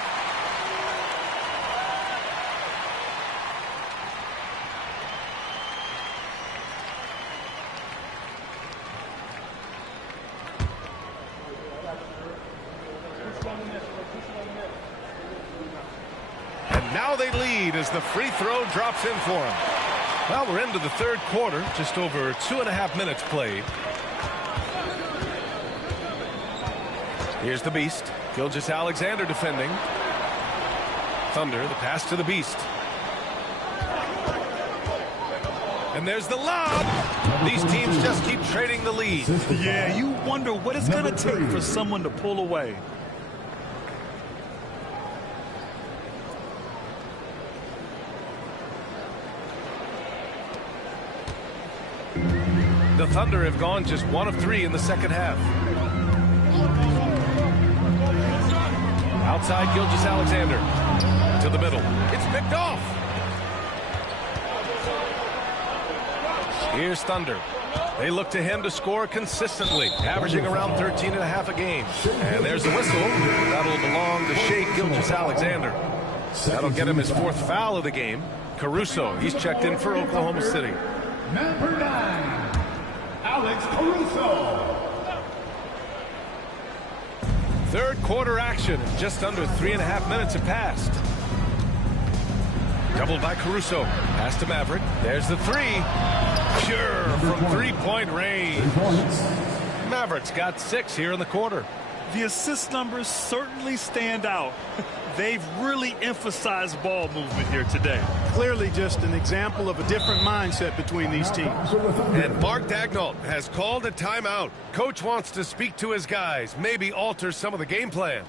And now they lead as the free throw drops in for him. Well, we're into the third quarter, just over 2.5 minutes played. Here's the Beast. Gilgeous-Alexander defending. Thunder, the pass to the Beast. And there's the lob. These teams just keep trading the lead. Yeah, you wonder what it's going to take for someone to pull away. The Thunder have gone just 1 of 3 in the second half. Outside Gilgeous-Alexander to the middle. It's picked off. Here's Thunder. They look to him to score consistently, averaging around 13.5 a game. And there's the whistle. That'll belong to Shea Gilgeous-Alexander. That'll get him his 4th foul of the game. Caruso, he's checked in for Oklahoma City. Number 9, Alex Caruso. Third quarter action. Just under 3.5 minutes have passed. Doubled by Caruso. Pass to Maverick. There's the three. Pure from three-point range. Maverick's got 6 here in the quarter. The assist numbers certainly stand out. They've really emphasized ball movement here today. Clearly just an example of a different mindset between these teams. And Mark Daignault has called a timeout. Coach wants to speak to his guys, maybe alter some of the game plan.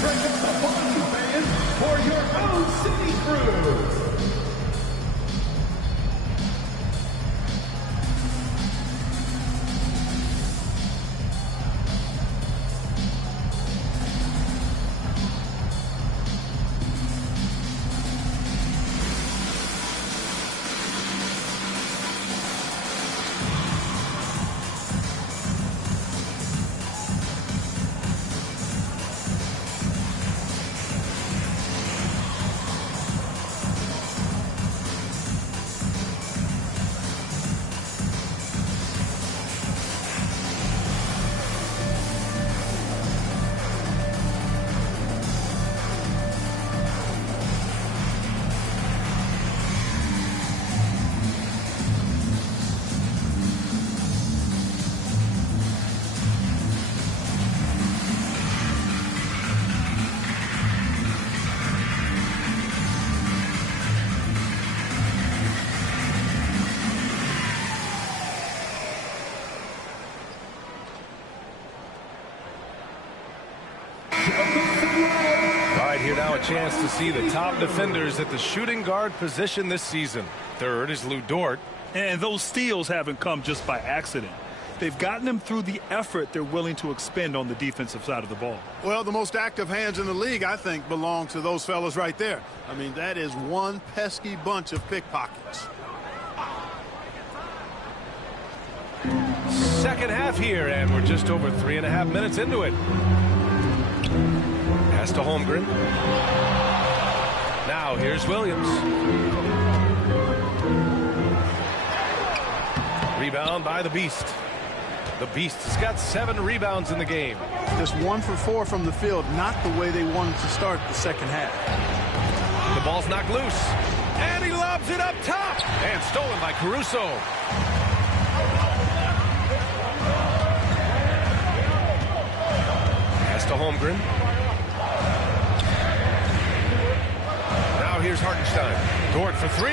Bring up the Boston fans for your own city crew. Here now a chance to see the top defenders at the shooting guard position this season. Third is Lou Dort. And those steals haven't come just by accident. They've gotten them through the effort they're willing to expend on the defensive side of the ball. Well, the most active hands in the league, I think, belong to those fellas right there. I mean, that is one pesky bunch of pickpockets. Second half here, and we're just over 3.5 minutes into it. Pass to Holmgren. Now here's Williams. Rebound by the Beast. The Beast has got 7 rebounds in the game. Just 1 for 4 from the field, not the way they wanted to start the second half. The ball's knocked loose. And he lobs it up top. And stolen by Caruso. Pass to Holmgren. Now here's Hartenstein. Dort for 3.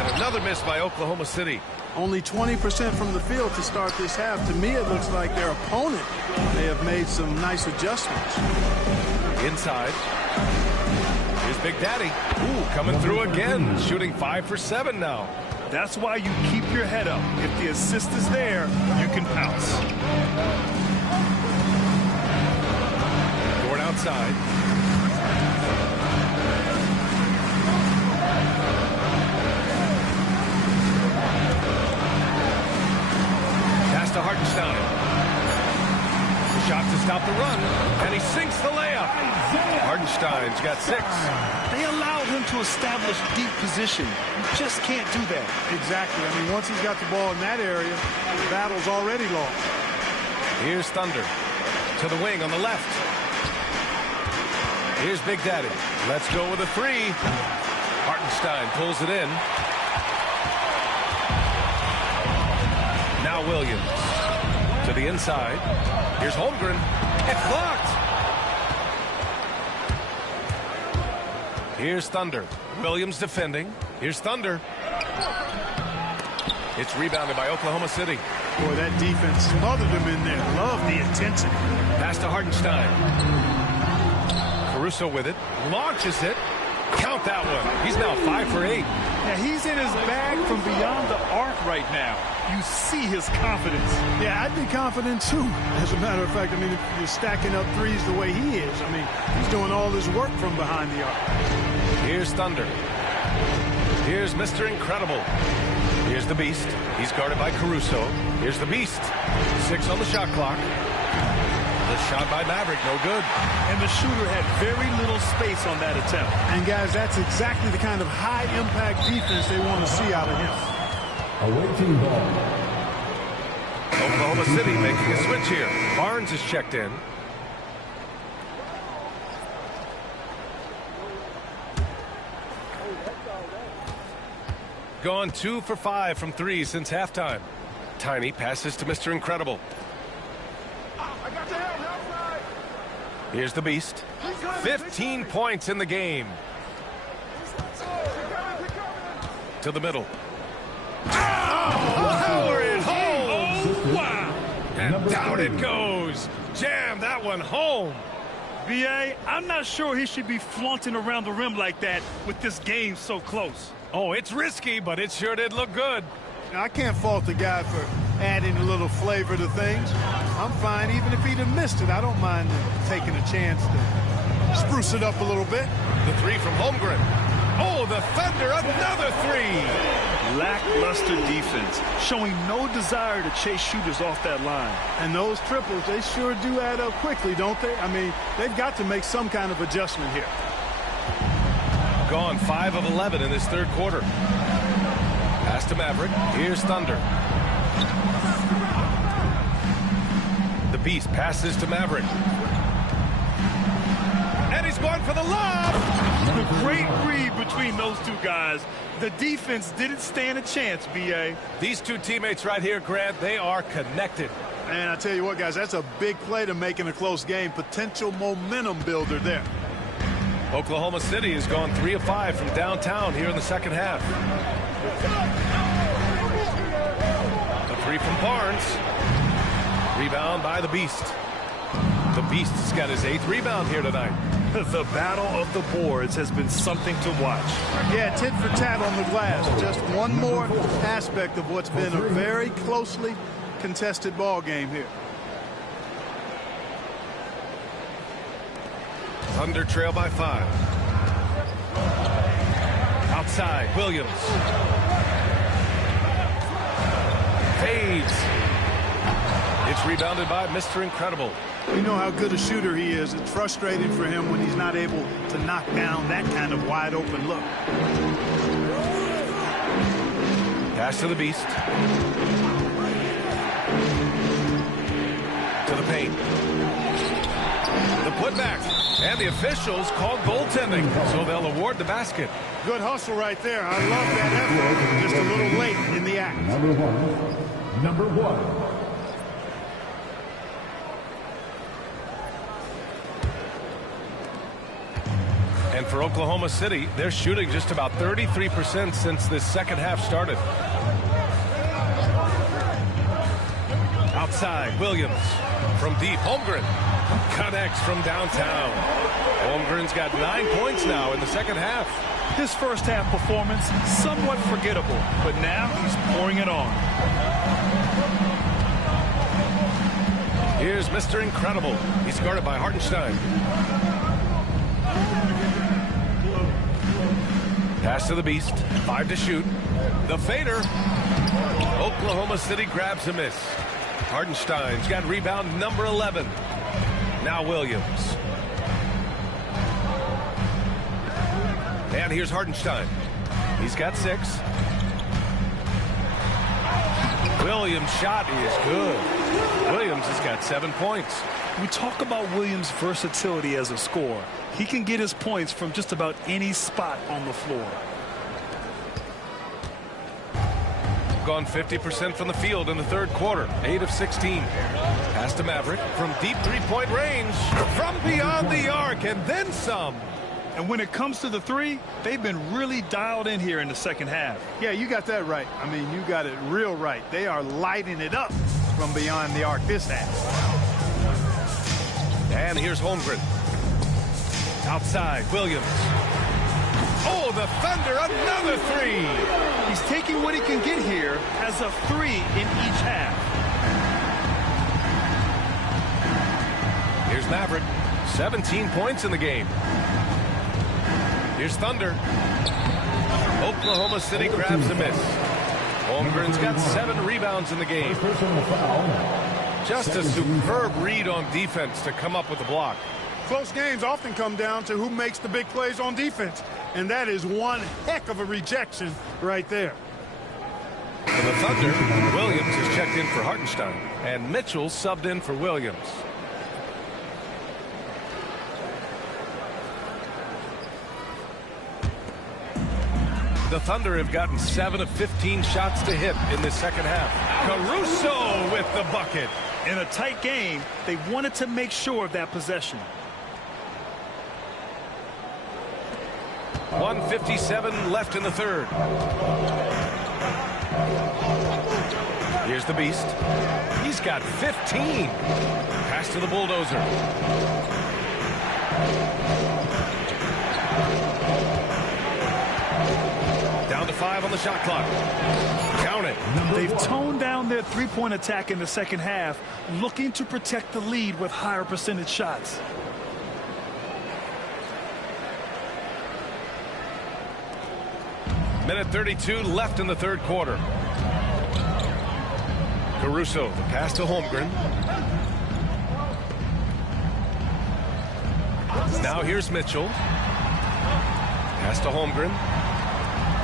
And another miss by Oklahoma City. Only 20% from the field to start this half. To me, it looks like their opponent may have made some nice adjustments. Inside. Here's Big Daddy. Ooh, coming through again. Shooting 5 for 7 now. That's why you keep your head up. If the assist is there, you can pounce. Dort outside. To Hartenstein. Shot to stop the run, and he sinks the layup. Hartenstein's got 6. They allowed him to establish deep position. You just can't do that. Exactly. I mean, once he's got the ball in that area, the battle's already lost. Here's Thunder to the wing on the left. Here's Big Daddy. Let's go with a 3. Hartenstein pulls it in. Now Williams to the inside. Here's Holmgren. It's blocked. Here's Thunder. Williams defending. Here's Thunder. It's rebounded by Oklahoma City. Boy, that defense smothered him in there. Love the intensity. Pass to Hartenstein. Caruso with it. Launches it. Count that one. He's now 5 for 8. Yeah, he's in his bag from beyond the arc right now. You see his confidence. Yeah, I'd be confident too. As a matter of fact, I mean, if you're stacking up threes the way he is, I mean, he's doing all his work from behind the arc. Here's Thunder. Here's Mr. Incredible. Here's the Beast. He's guarded by Caruso. Here's the Beast. 6 on the shot clock. The shot by Maverick, no good. And the shooter had very little space on that attempt. And guys, that's exactly the kind of high-impact defense they want to see out of him. Awaiting ball. Oklahoma City making a switch here. Barnes is checked in. gone 2 for 5 from 3 since halftime. Tiny passes to Mr. Incredible. Here's the Beast. 15 points in the game. To the middle. Power it home! Oh, wow! And down it goes. Jam that one home. B.A., I'm not sure he should be flaunting around the rim like that with this game so close. Oh, it's risky, but it sure did look good. Now, I can't fault the guy for adding a little flavor to things. I'm fine even if he'd have missed it. I don't mind taking a chance to spruce it up a little bit. The three from Holmgren. Oh, the Thunder, another three. Lackluster defense, showing no desire to chase shooters off that line. And those triples, they sure do add up quickly, don't they? I mean, they've got to make some kind of adjustment here. Gone 5 of 11 in this third quarter. Pass to Maverick. Here's Thunder. The Beast passes to Maverick. And he's going for the lob. The great read between those two guys. The defense didn't stand a chance, B.A. These two teammates right here, Grant, they are connected. And I tell you what, guys, that's a big play to make in a close game. Potential momentum builder there. Oklahoma City has gone 3 of 5 from downtown here in the second half. A three from Barnes. Rebound by the Beast. The Beast has got his 8th rebound here tonight. The battle of the boards has been something to watch. Yeah, tit for tat on the glass. Just one more aspect of what's been a very closely contested ball game here. Thunder trail by 5. Outside, Williams. Fades. It's rebounded by Mr. Incredible. You know how good a shooter he is. It's frustrating for him when he's not able to knock down that kind of wide open look. Pass to the Beast. To the paint. The putback. And the officials called goaltending, so they'll award the basket. Good hustle right there. I love that effort. Just a little late in the act. Number one. And for Oklahoma City, they're shooting just about 33% since this second half started. Outside, Williams. From deep, Holmgren connects from downtown. Holmgren's got 9 points now in the second half. His first half performance, somewhat forgettable, but now he's pouring it on. Here's Mr. Incredible. He's guarded by Hartenstein. Pass to the Beast. 5 to shoot. The fader. Oklahoma City grabs a miss. Hartenstein's got rebound number 11. Now Williams. And here's Hartenstein. He's got 6. Williams' shot is good. Williams has got 7 points. We talk about Williams' versatility as a scorer. He can get his points from just about any spot on the floor. Gone 50% from the field in the third quarter. 8 of 16. Pass to Maverick from deep three-point range. From beyond the arc and then some. And when it comes to the three, they've been really dialed in here in the second half. Yeah, you got that right. I mean, you got it real right. They are lighting it up from beyond the arc this half. And here's Holmgren. Outside, Williams. Oh, the Thunder, another three. He's taking what he can get here as a 3 in each half. Here's Maverick. 17 points in the game. Here's Thunder. Oklahoma City grabs a miss. Holmgren's got 7 rebounds in the game. Just a superb read on defense to come up with the block. Close games often come down to who makes the big plays on defense. And that is one heck of a rejection right there. For the Thunder, Williams is checked in for Hartenstein. And Mitchell subbed in for Williams. The Thunder have gotten 7 of 15 shots to hit in this second half. Caruso with the bucket. In a tight game, they wanted to make sure of that possession. 1:57 left in the third. Here's the Beast. He's got 15. Pass to the Bulldozer. Down to 5 on the shot clock. Count it. They've toned down their three-point attack in the second half, looking to protect the lead with higher percentage shots. Minute 32 left in the third quarter. Caruso, the pass to Holmgren. Now here's Mitchell. Pass to Holmgren.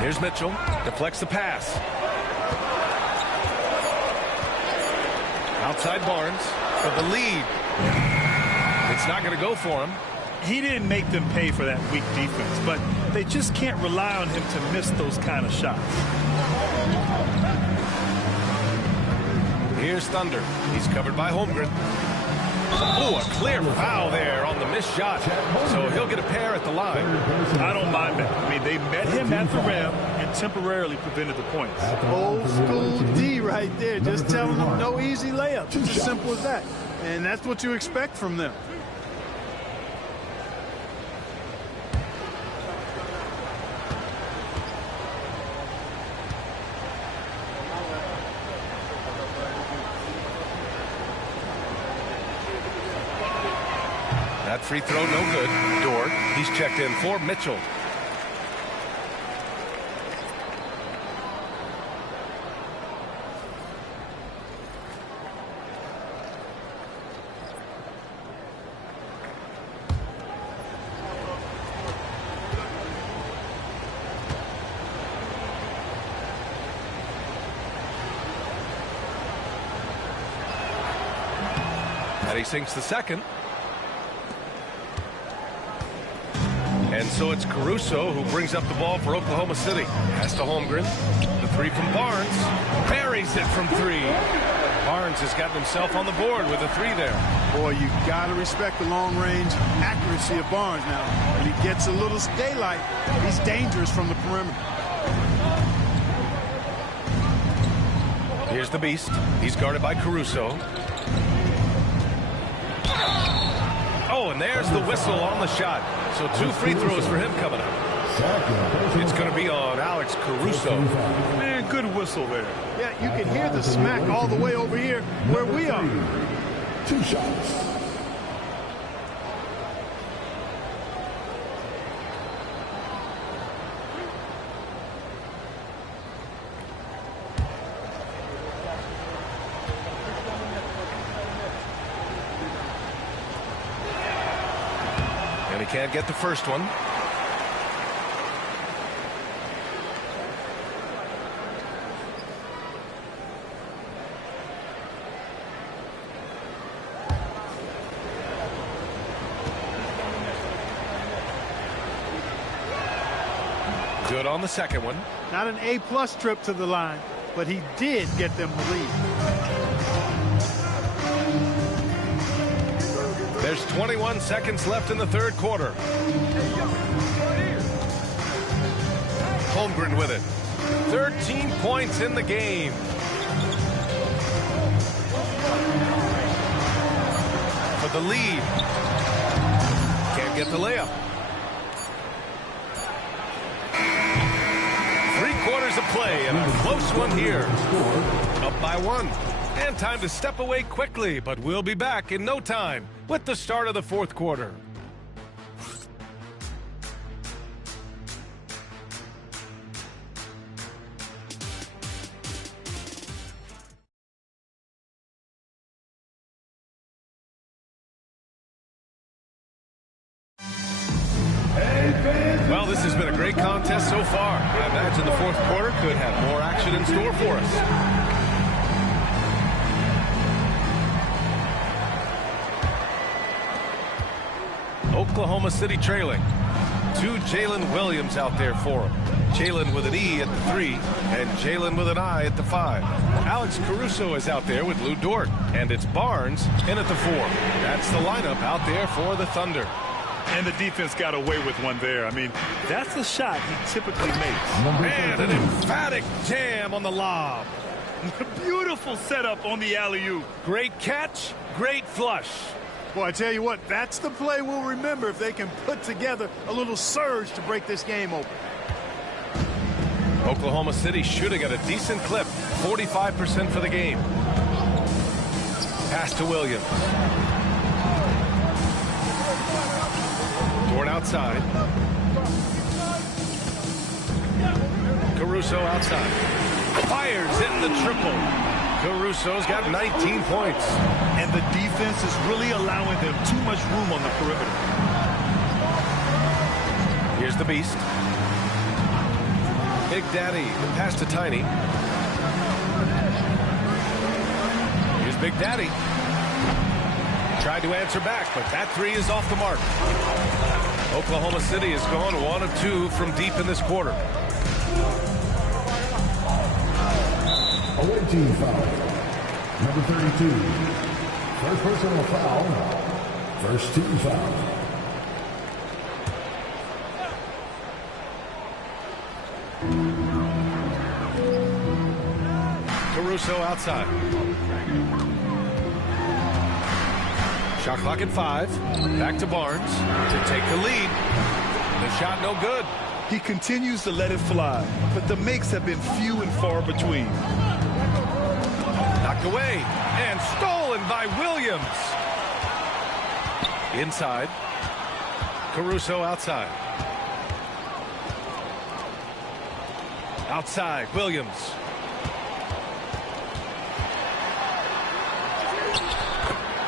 Here's Mitchell. Deflects the pass. Outside Barnes for the lead. It's not going to go for him. He didn't make them pay for that weak defense, but they just can't rely on him to miss those kind of shots. Here's Thunder. He's covered by Holmgren. Oh, a clear foul there on the missed shot. So he'll get a pair at the line. I don't mind that. I mean, they met him at the rim and temporarily prevented the points. Old school D right there, just telling them no easy layups. It's as simple as that. And that's what you expect from them. That free throw, no good. Dort, he's checked in for Mitchell. And he sinks the second. And so it's Caruso who brings up the ball for Oklahoma City. Pass to Holmgren. The three from Barnes. Buries it from 3. Barnes has gotten himself on the board with a 3 there. Boy, you got to respect the long-range accuracy of Barnes now. When he gets a little daylight, he's dangerous from the perimeter. Here's the Beast. He's guarded by Caruso. Oh, and there's the whistle on the shot. So 2 free throws for him coming up. It's going to be on Alex Caruso. Man, good whistle there. Yeah, you can hear the smack all the way over here where we are. 2 shots. And he can't get the first one. Good on the second one. Not an A-plus trip to the line, but he did get them the lead. There's 21 seconds left in the third quarter. Holmgren with it. 13 points in the game. For the lead. Can't get the layup. 3/4 of play and a close one here. Up by 1. And time to step away quickly, but we'll be back in no time with the start of the fourth quarter. Well, this has been a great contest so far. I imagine the fourth quarter could have more action in store for us. Oklahoma City trailing. 2 Jalen Williams out there for him. Jalen with an E at the 3, and Jalen with an I at the 5. Alex Caruso is out there with Lou Dort, and it's Barnes in at the 4. That's the lineup out there for the Thunder. And the defense got away with one there. I mean, that's a shot he typically makes. And an emphatic jam on the lob. Beautiful setup on the alley-oop. Great catch, great flush. Boy, I tell you what, that's the play we'll remember if they can put together a little surge to break this game open. Oklahoma City shooting at a decent clip, 45% for the game. Pass to Williams. Dort outside. Caruso outside. Fires in the triple. Caruso's got 19 points. And the defense is really allowing them too much room on the perimeter. Here's the beast. Big Daddy, pass to Tiny. Here's Big Daddy. Tried to answer back, but that 3 is off the mark. Oklahoma City has gone 1 of 2 from deep in this quarter. Away team foul. Number 32. First personal foul. First team foul. Caruso outside. Shot clock at 5. Back to Barnes to take the lead. The shot no good. He continues to let it fly, but the makes have been few and far between. Knocked away and stolen by Williams. Inside. Caruso outside. Outside, Williams.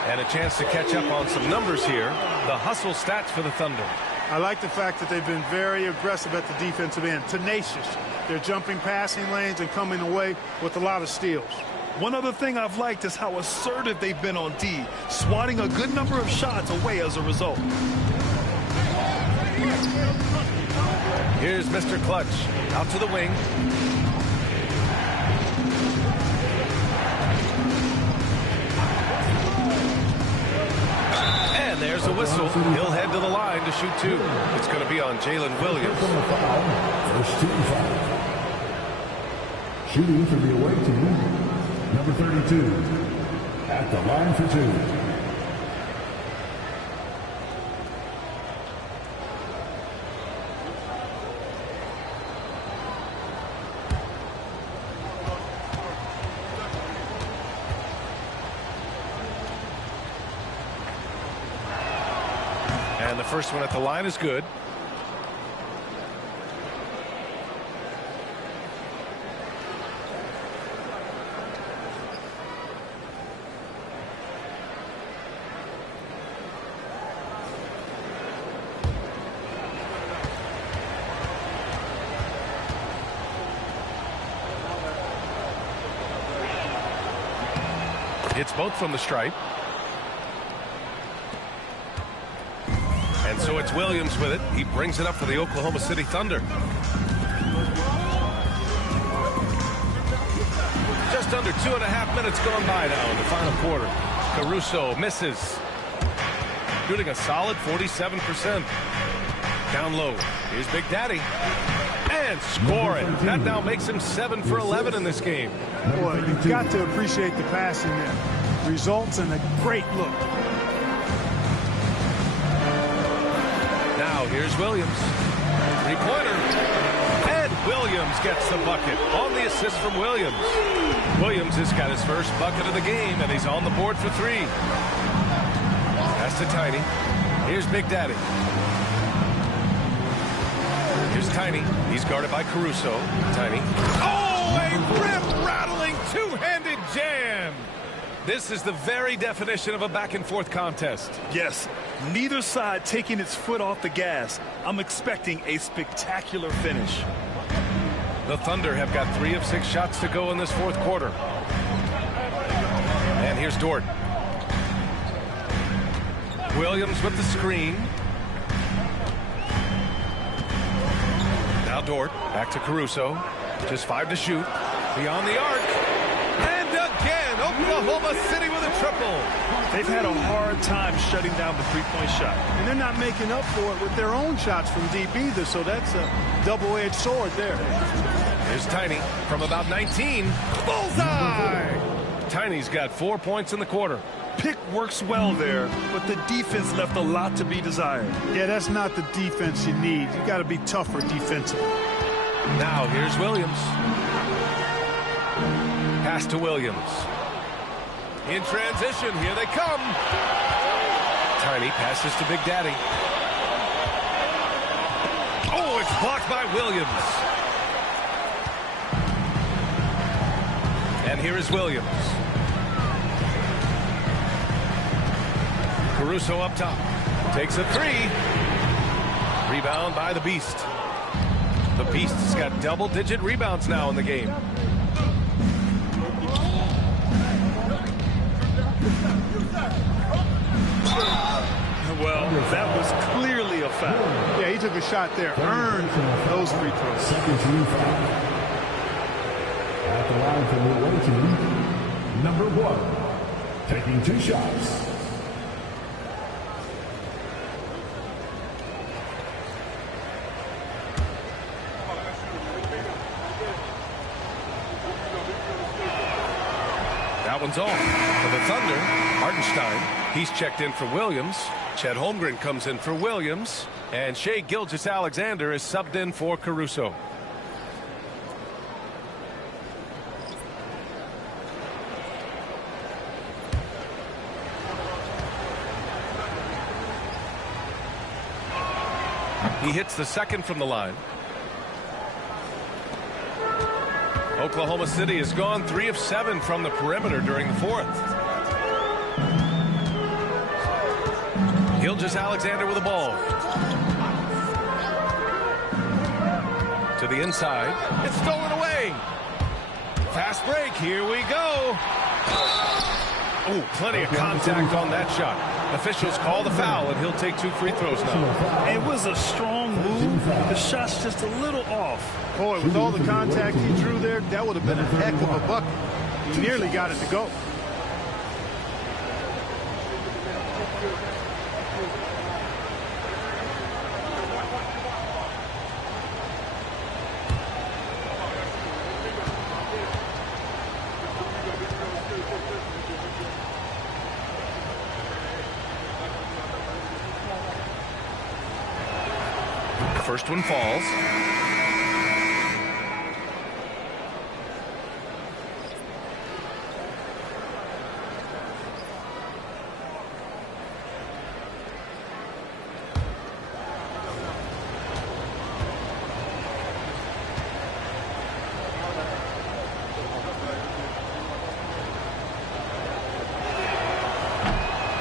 And a chance to catch up on some numbers here. The hustle stats for the Thunder. I like the fact that they've been very aggressive at the defensive end, tenacious. They're jumping passing lanes and coming away with a lot of steals. One other thing I've liked is how assertive they've been on D, swatting a good number of shots away as a result. Here's Mr. Clutch out to the wing. And there's a whistle. He'll head to the line to shoot 2. It's going to be on Jalen Williams. First team foul. Shooting for the away team. Number 32. At the line for 2. And the first one at the line is good. It's both from the stripe. And so it's Williams with it. He brings it up for the Oklahoma City Thunder. Just under 2.5 minutes gone by now in the final quarter. Caruso misses. Shooting a solid 47%. Down low. Here's Big Daddy. And scoring. That now makes him 7 for 11 in this game. Boy, you've got to appreciate the passing there. Results in a great look. Now here's Williams. 3-pointer. And Williams gets the bucket on the assist from Williams. Williams has got his first bucket of the game, and he's on the board for 3. Pass to Tiny. Here's Big Daddy. Here's Tiny. He's guarded by Caruso. Tiny. Oh, a rip-rattling two-handed jam. This is the very definition of a back-and-forth contest. Yes, neither side taking its foot off the gas. I'm expecting a spectacular finish. The Thunder have got 3 of 6 shots to go in this fourth quarter. And here's Dort. Williams with the screen. Now Dort. Back to Caruso. Just 5 to shoot. Beyond the arc. And again, Oklahoma City with a triple. They've had a hard time shutting down the three-point shot. And they're not making up for it with their own shots from deep either, so that's a double-edged sword there. Here's Tiny from about 19. Bullseye! Tiny's got 4 points in the quarter. Pick works well there, but the defense left a lot to be desired. Yeah, that's not the defense you need. You got to be tougher defensively. Now here's Williams. Pass to Williams. In transition, here they come. Tiny passes to Big Daddy. Oh, it's blocked by Williams. And here is Williams. Caruso up top. Takes a 3. Rebound by the Beast. The Beast has got double-digit rebounds now in the game. Well, that was clearly a foul. Yeah, he took a shot there. Earned those free throws. Second team foul. At the line from the away team, number 1, taking 2 shots. That one's off for the Thunder. Hartenstein, he's checked in for Williams. Chet Holmgren comes in for Williams. And Shai Gilgeous-Alexander is subbed in for Caruso. He hits the second from the line. Oklahoma City has gone 3 of 7 from the perimeter during the 4th. Gilgeous-Alexander with the ball. To the inside. It's stolen away. Fast break. Here we go. Oh, plenty of contact on that shot. Officials call the foul, and he'll take 2 free throws now. It was a strong move. The shot's just a little off. Boy, with all the contact he drew there, that would have been a heck of a bucket. He nearly got it to go. First one falls.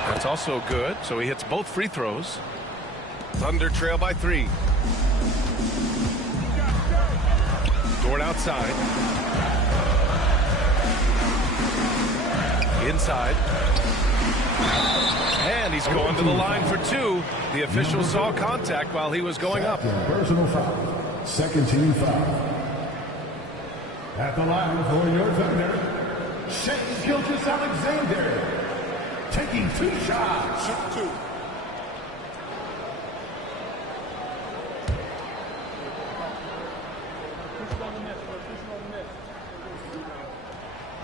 That's also good, so he hits both free throws. Thunder trail by 3. Dort outside. Inside. And he's going to the line for 2. The official saw contact while he was going up. Personal foul. Second team foul. At the line for your Thunder, Shai Gilgeous-Alexander. Taking 2 shots. Shoot 2.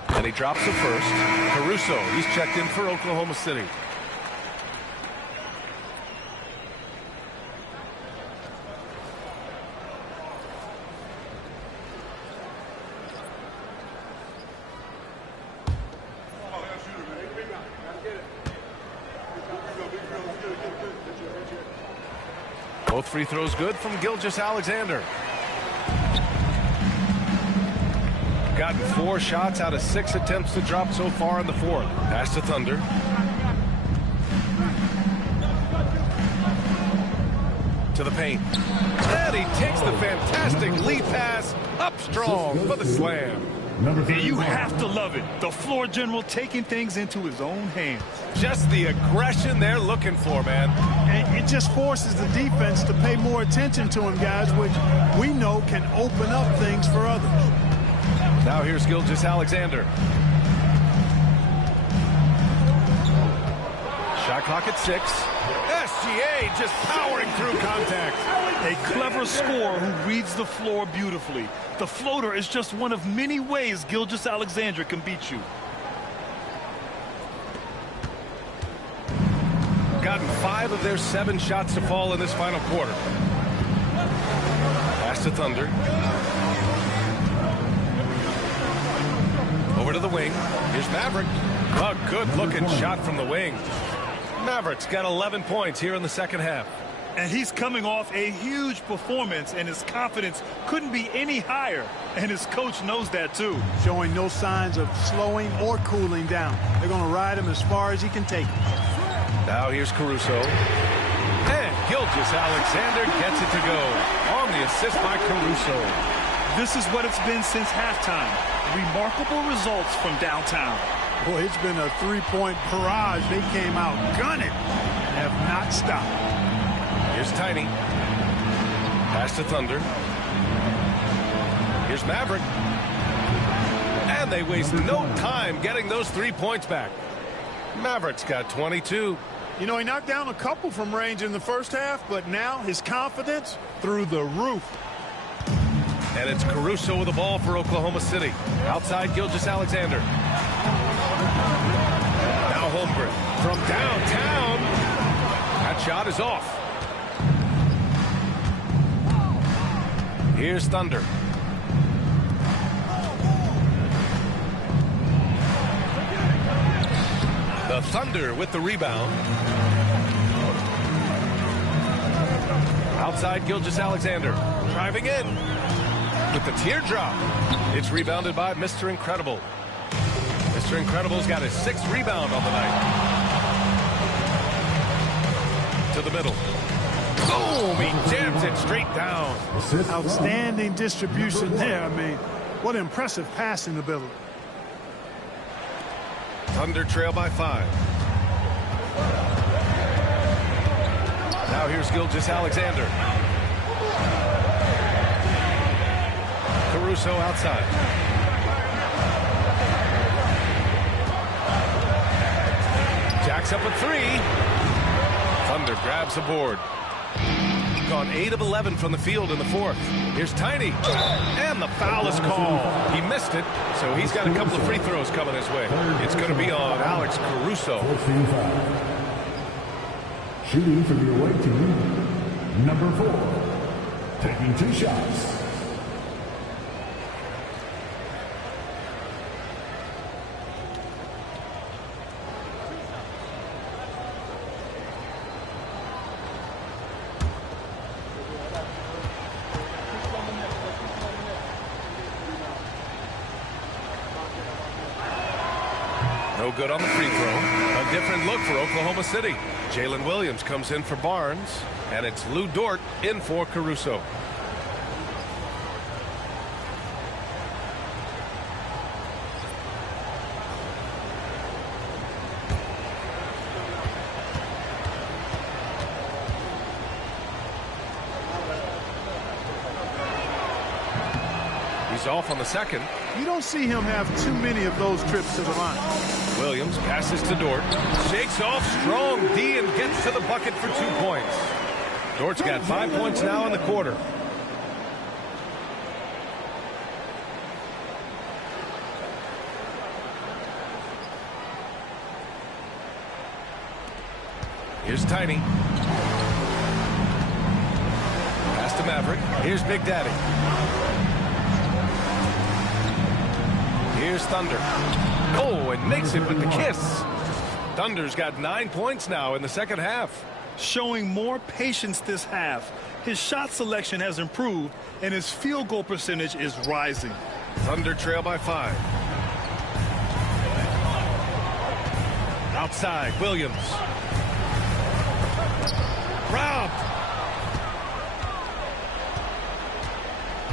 And he drops the first. Caruso, he's checked in for Oklahoma City. Both free throws good from Gilgeous-Alexander. Gotten 4 shots out of 6 attempts to drop so far in the 4th. Pass to Thunder. To the paint. And he takes the fantastic lead pass up strong for the slam. Number And you 31. have to love it. The floor general taking things into his own hands. Just the aggression they're looking for, man. And it just forces the defense to pay more attention to him, guys, which we know can open up things for others. Now here's Gilgeous-Alexander. Shot clock at 6. SGA just powering through contact. A clever scorer who reads the floor beautifully. The floater is just one of many ways Gilgeous-Alexander can beat you. Gotten 5 of their 7 shots to fall in this final quarter. Pass to Thunder. Over to the wing. Here's Maverick. A good-looking shot from the wing. Maverick's got 11 points here in the second half. And he's coming off a huge performance, and his confidence couldn't be any higher. And his coach knows that, too. Showing no signs of slowing or cooling down. They're going to ride him as far as he can take him. Now here's Caruso. And Gilgeous-Alexander gets it to go on the assist by Caruso. This is what it's been since halftime. Remarkable results from downtown. Boy, it's been a three-point barrage. They came out gunning and have not stopped. Here's Tiny. Pass to Thunder. Here's Maverick. And they waste no time getting those 3 points back. Maverick's got 22. You know, he knocked down a couple from range in the first half, but now his confidence through the roof. And it's Caruso with the ball for Oklahoma City. Outside Gilgeous-Alexander. Now Holmgren from downtown. That shot is off. Here's Thunder. The Thunder with the rebound. Outside Gilgeous-Alexander. Driving in with the teardrop. It's rebounded by Mr. Incredible. Mr. Incredible's got his 6th rebound on the night. To the middle. Boom! He jams it straight down. Outstanding distribution there. I mean, what impressive passing ability. Thunder trail by 5. Now here's Gilgeous-Alexander. Caruso outside. Jacks up a 3. Thunder grabs the board. Gone 8 of 11 from the field in the 4th. Here's Tiny. And the foul is called. He missed it, so he's got a couple of free throws coming his way. It's going to be on Alex Caruso. 14 foul. Shooting for the away team, number 4. Taking 2 shots. No good on the free throw. A different look for Oklahoma City. Jalen Williams comes in for Barnes, and it's Lou Dort in for Caruso. He's off on the second. You don't see him have too many of those trips to the line. Williams passes to Dort. Shakes off strong D and gets to the bucket for 2 points. Dort's got 5 points now in the quarter. Here's Tiny. Pass to Maverick. Here's Big Daddy. Here's Thunder. Oh, and makes it with the kiss. Thunder's got 9 points now in the second half. Showing more patience this half. His shot selection has improved, and his field goal percentage is rising. Thunder trail by 5. Outside, Williams. Robbed.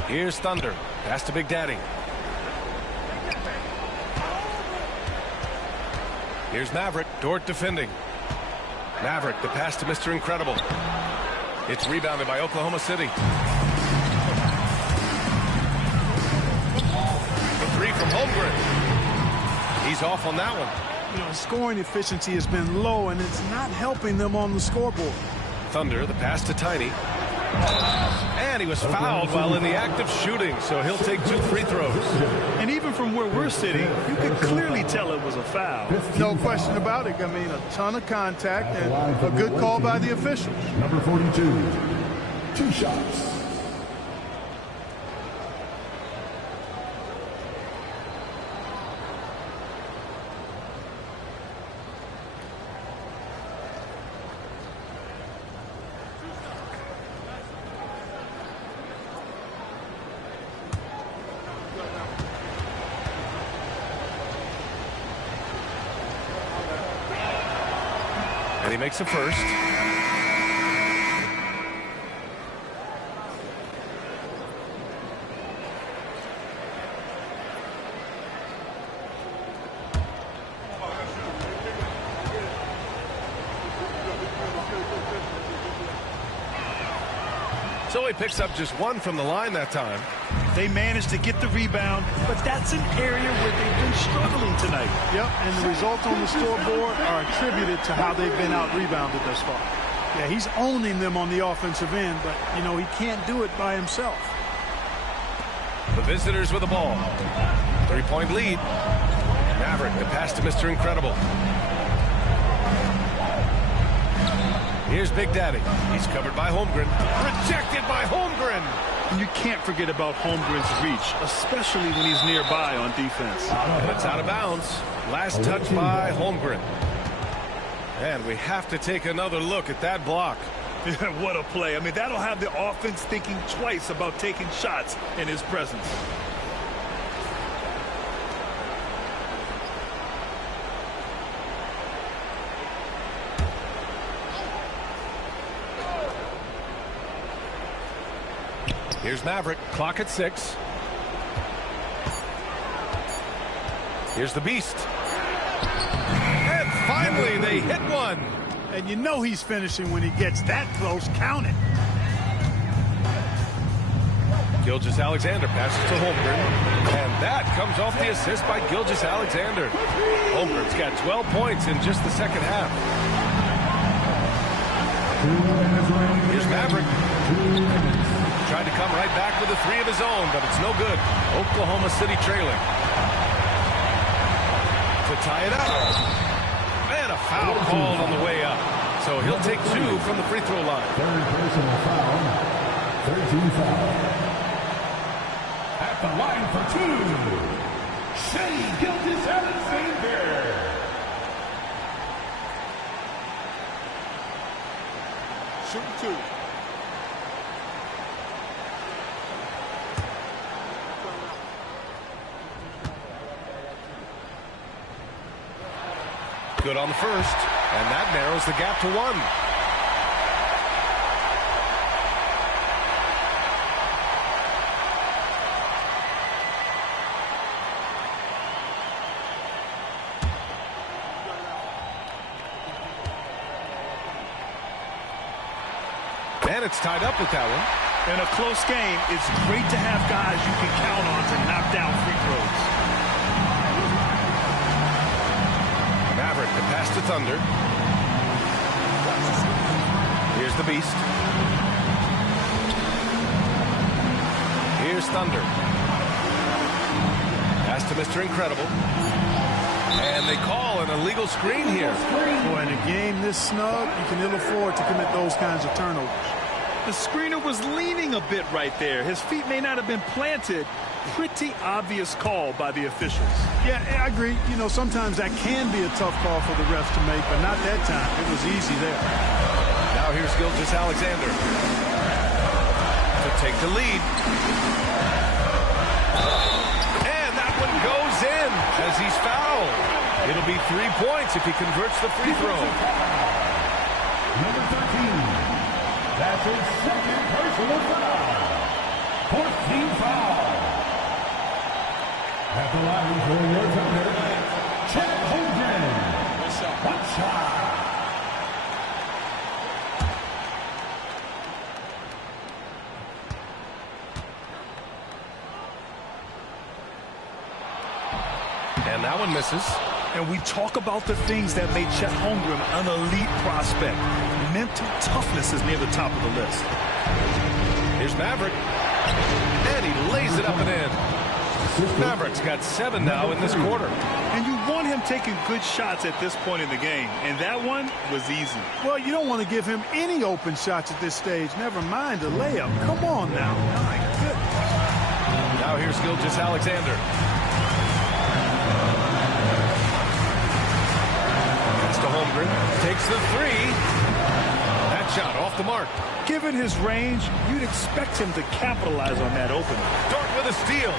Here's Thunder. Pass to Big Daddy. Here's Maverick. Dort defending. Maverick, the pass to Mr. Incredible. It's rebounded by Oklahoma City. The three from Holmgren. He's off on that one. You know, scoring efficiency has been low, and it's not helping them on the scoreboard. Thunder, the pass to Tiny. And he was fouled while in the act of shooting, so he'll take 2 free throws. And even from where we're sitting, you could clearly tell it was a foul. No question about it. I mean, a ton of contact and a good call by the officials. Number 42, 2 shots. And he makes a first. So he picks up just 1 from the line that time. They managed to get the rebound, but that's an area where they've been struggling tonight. Yep, and the results on the scoreboard are attributed to how they've been out-rebounded thus far. Yeah, he's owning them on the offensive end, but, you know, he can't do it by himself. The visitors with the ball. 3-point lead. Maverick, the pass to Mr. Incredible. Here's Big Daddy. He's covered by Holmgren. Rejected by Holmgren. And you can't forget about Holmgren's reach, especially when he's nearby on defense. And it's out of bounds. Last touch by Holmgren. And we have to take another look at that block. What a play. I mean, that'll have the offense thinking twice about taking shots in his presence. Here's Maverick. Clock at 6. Here's the Beast. And finally, they hit one. And you know he's finishing when he gets that close. Count it. Gilgeous-Alexander passes to Holmgren. And that comes off the assist by Gilgeous-Alexander. Holmgren's got 12 points in just the second half. Here's Maverick. Tried to come right back with a 3 of his own, but it's no good. Oklahoma City trailing. To tie it up. And a foul called on the way up. So he'll take 2 from the free throw line. Third personal foul. 13 foul. At the line for 2, Shea Gilgeous-Alexander. Shooting 2. Good on the first, and that narrows the gap to 1. And it's tied up with that one. In a close game, it's great to have guys you can count on to knock down free throws. Maverick, the pass to Thunder. Here's the Beast. Here's Thunder. Pass to Mr. Incredible. And they call an illegal screen here. Boy, in a game this snug, you can ill afford to commit those kinds of turnovers. The screener was leaning a bit right there. His feet may not have been planted. Pretty obvious call by the officials. Yeah, I agree. You know, sometimes that can be a tough call for the refs to make, but not that time. It was easy there. Now here's Gilgeous-Alexander to take the lead. And that one goes in as he's fouled. It'll be 3 points if he converts the free throw. Number 13. That's his second personal foul. 14 foul. At the line for your Thunder, Chet Holmgren. shot. And that one misses. And we talk about the things that made Chet Holmgren an elite prospect. Mental toughness is near the top of the list. Here's Maverick. And he lays it up and in. Maverick's got 7 now in this quarter. And you want him taking good shots at this point in the game. And that one was easy. Well, you don't want to give him any open shots at this stage. Never mind a layup. Come on now. My goodness. Now here's Gilgeous Alexander. Gets to Holmgren. Takes the 3. That shot off the mark. Given his range, you'd expect him to capitalize on that opening. Dort with a steal.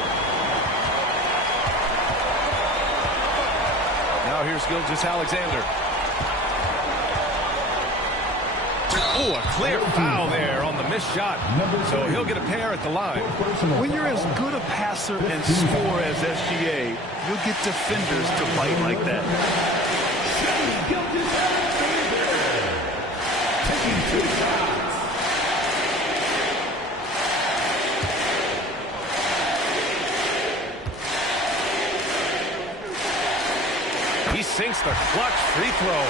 Now here's Gilgeous Alexander. Oh, a clear foul there on the missed shot. So he'll get a pair at the line. When you're as good a passer and scorer as SGA, you'll get defenders to bite like that. Gilgeous Alexander taking 2 shots. He sinks the clutch free throw.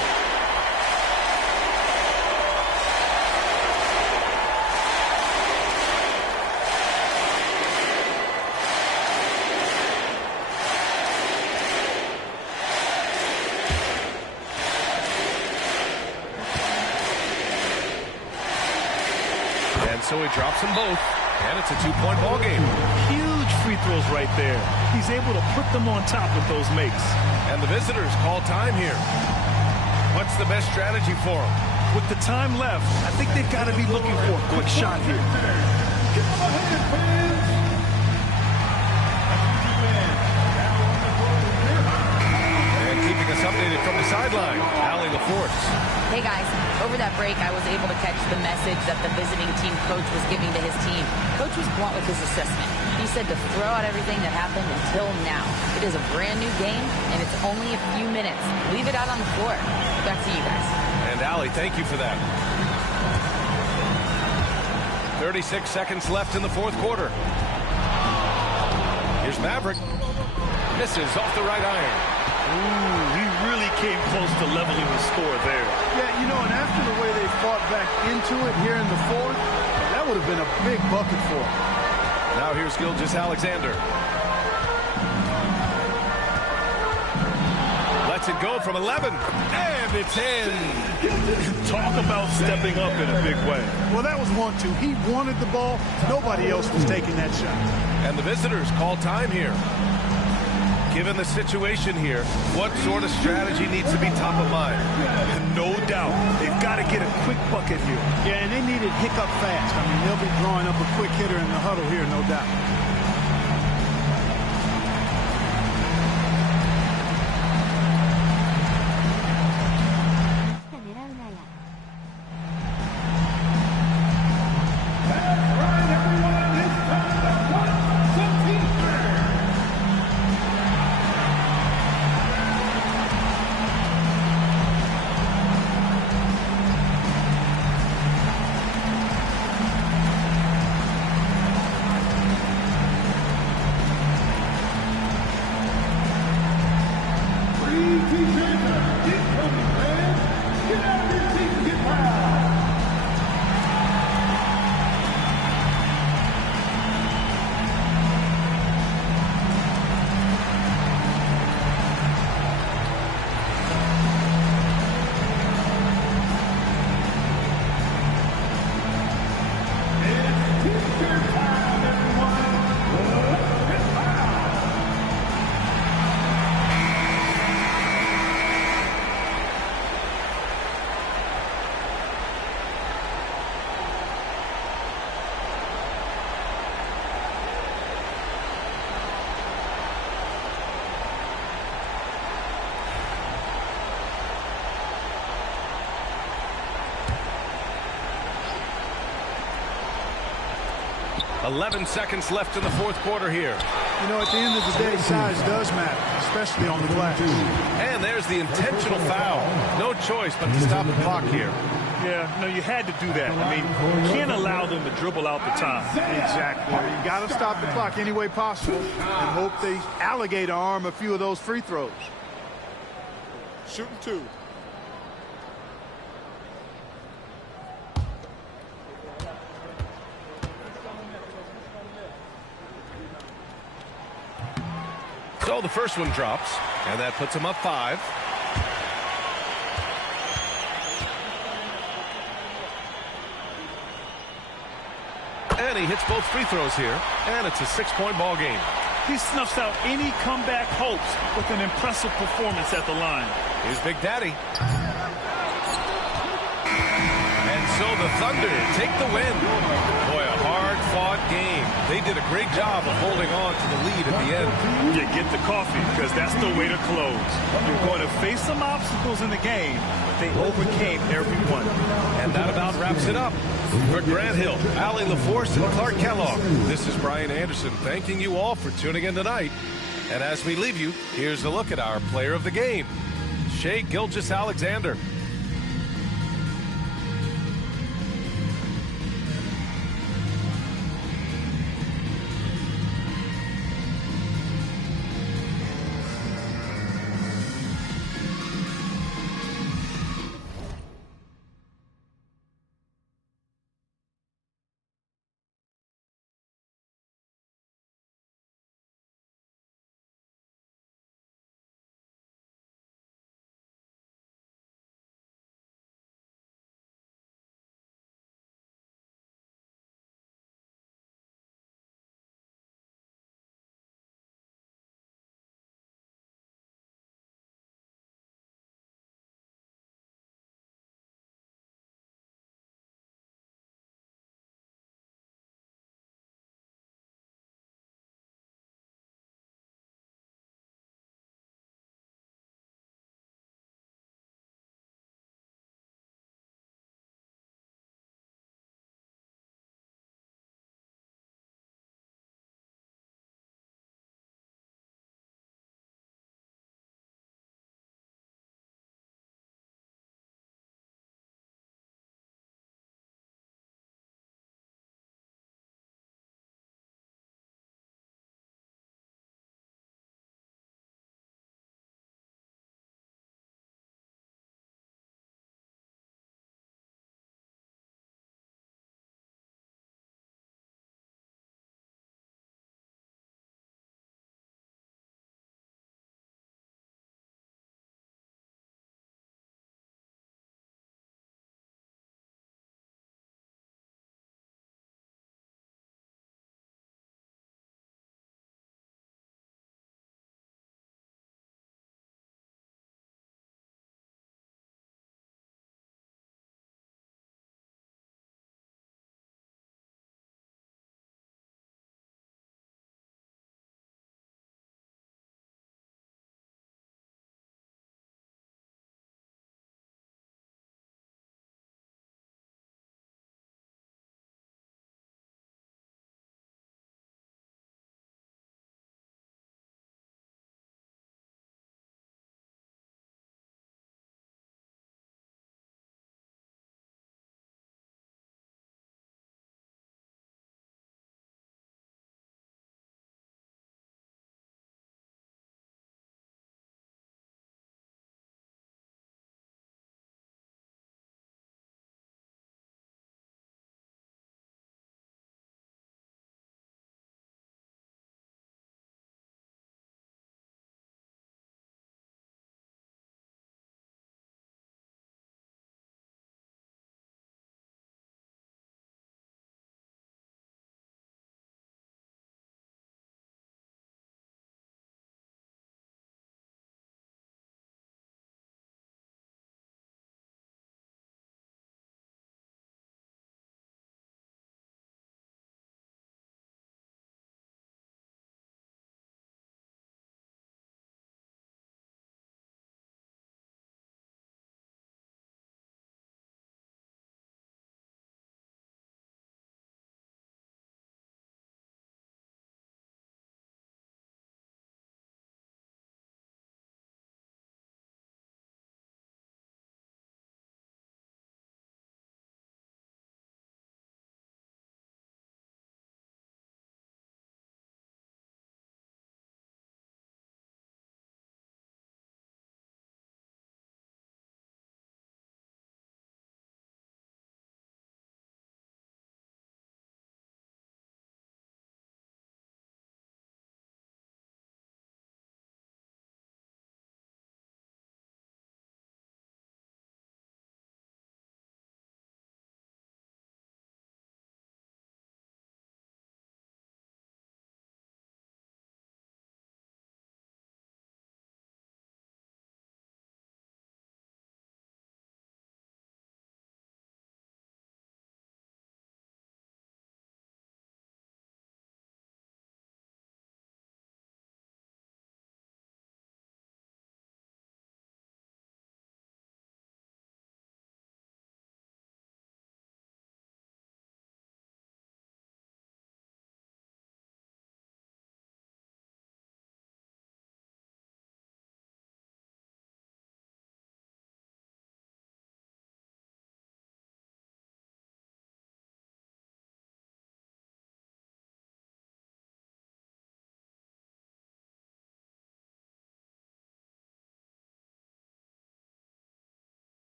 And so he drops them both, and it's a 2-point ball game. Huge free throws right there. He's able to put them on top with those makes. And the visitors call time here. What's the best strategy for them? With the time left, I think they've got to be looking for a quick shot here. Give him a hand, fans. And keeping us updated from the sideline, Allie LaForce. Hey guys, over that break I was able to catch the message that the visiting team coach was giving to his team. Coach was blunt with his assessment. He said to throw out everything that happened until now. It is a brand new game and it's only a few minutes. Leave it out on the floor. Back to you guys. And Allie, thank you for that. 36 seconds left in the fourth quarter. Here's Maverick. Misses off the right iron. Ooh, he really came close to leveling the score there. Yeah, you know, and after the way they fought back into it here in the fourth, that would have been a big bucket for them. Now here's Gilgeous Alexander. Lets it go from 11. And it's in. Talk about stepping up in a big way. Well, that was 1-2. He wanted the ball. Nobody else was taking that shot. And the visitors call time here. Given the situation here, what sort of strategy needs to be top of mind? No doubt. They've got to get a quick bucket here. Yeah, and they need it hiccup fast. I mean, they'll be drawing up a quick hitter in the huddle here, no doubt. 11 seconds left in the fourth quarter here. You know, at the end of the day, size does matter, especially on the glass. And there's the intentional foul. No choice but to stop the clock here. Yeah, no, you had to do that. I mean, you can't allow them to dribble out the time. Exactly. You got to stop the clock any way possible and hope they alligator arm a few of those free throws. Shooting 2. So the first one drops, and that puts him up 5. And he hits both free throws here, and it's a 6-point ball game. He snuffs out any comeback hopes with an impressive performance at the line. Here's Big Daddy. And so the Thunder take the win. Boy, a hard-fought game. They did a great job of holding on to the lead at the end. You get the coffee, because that's the way to close. You're going to face some obstacles in the game, but they overcame every one. And that about wraps it up. For Grant Hill, Allie LaForce, and Clark Kellogg, this is Brian Anderson thanking you all for tuning in tonight. And as we leave you, here's a look at our player of the game, Shai Gilgeous-Alexander.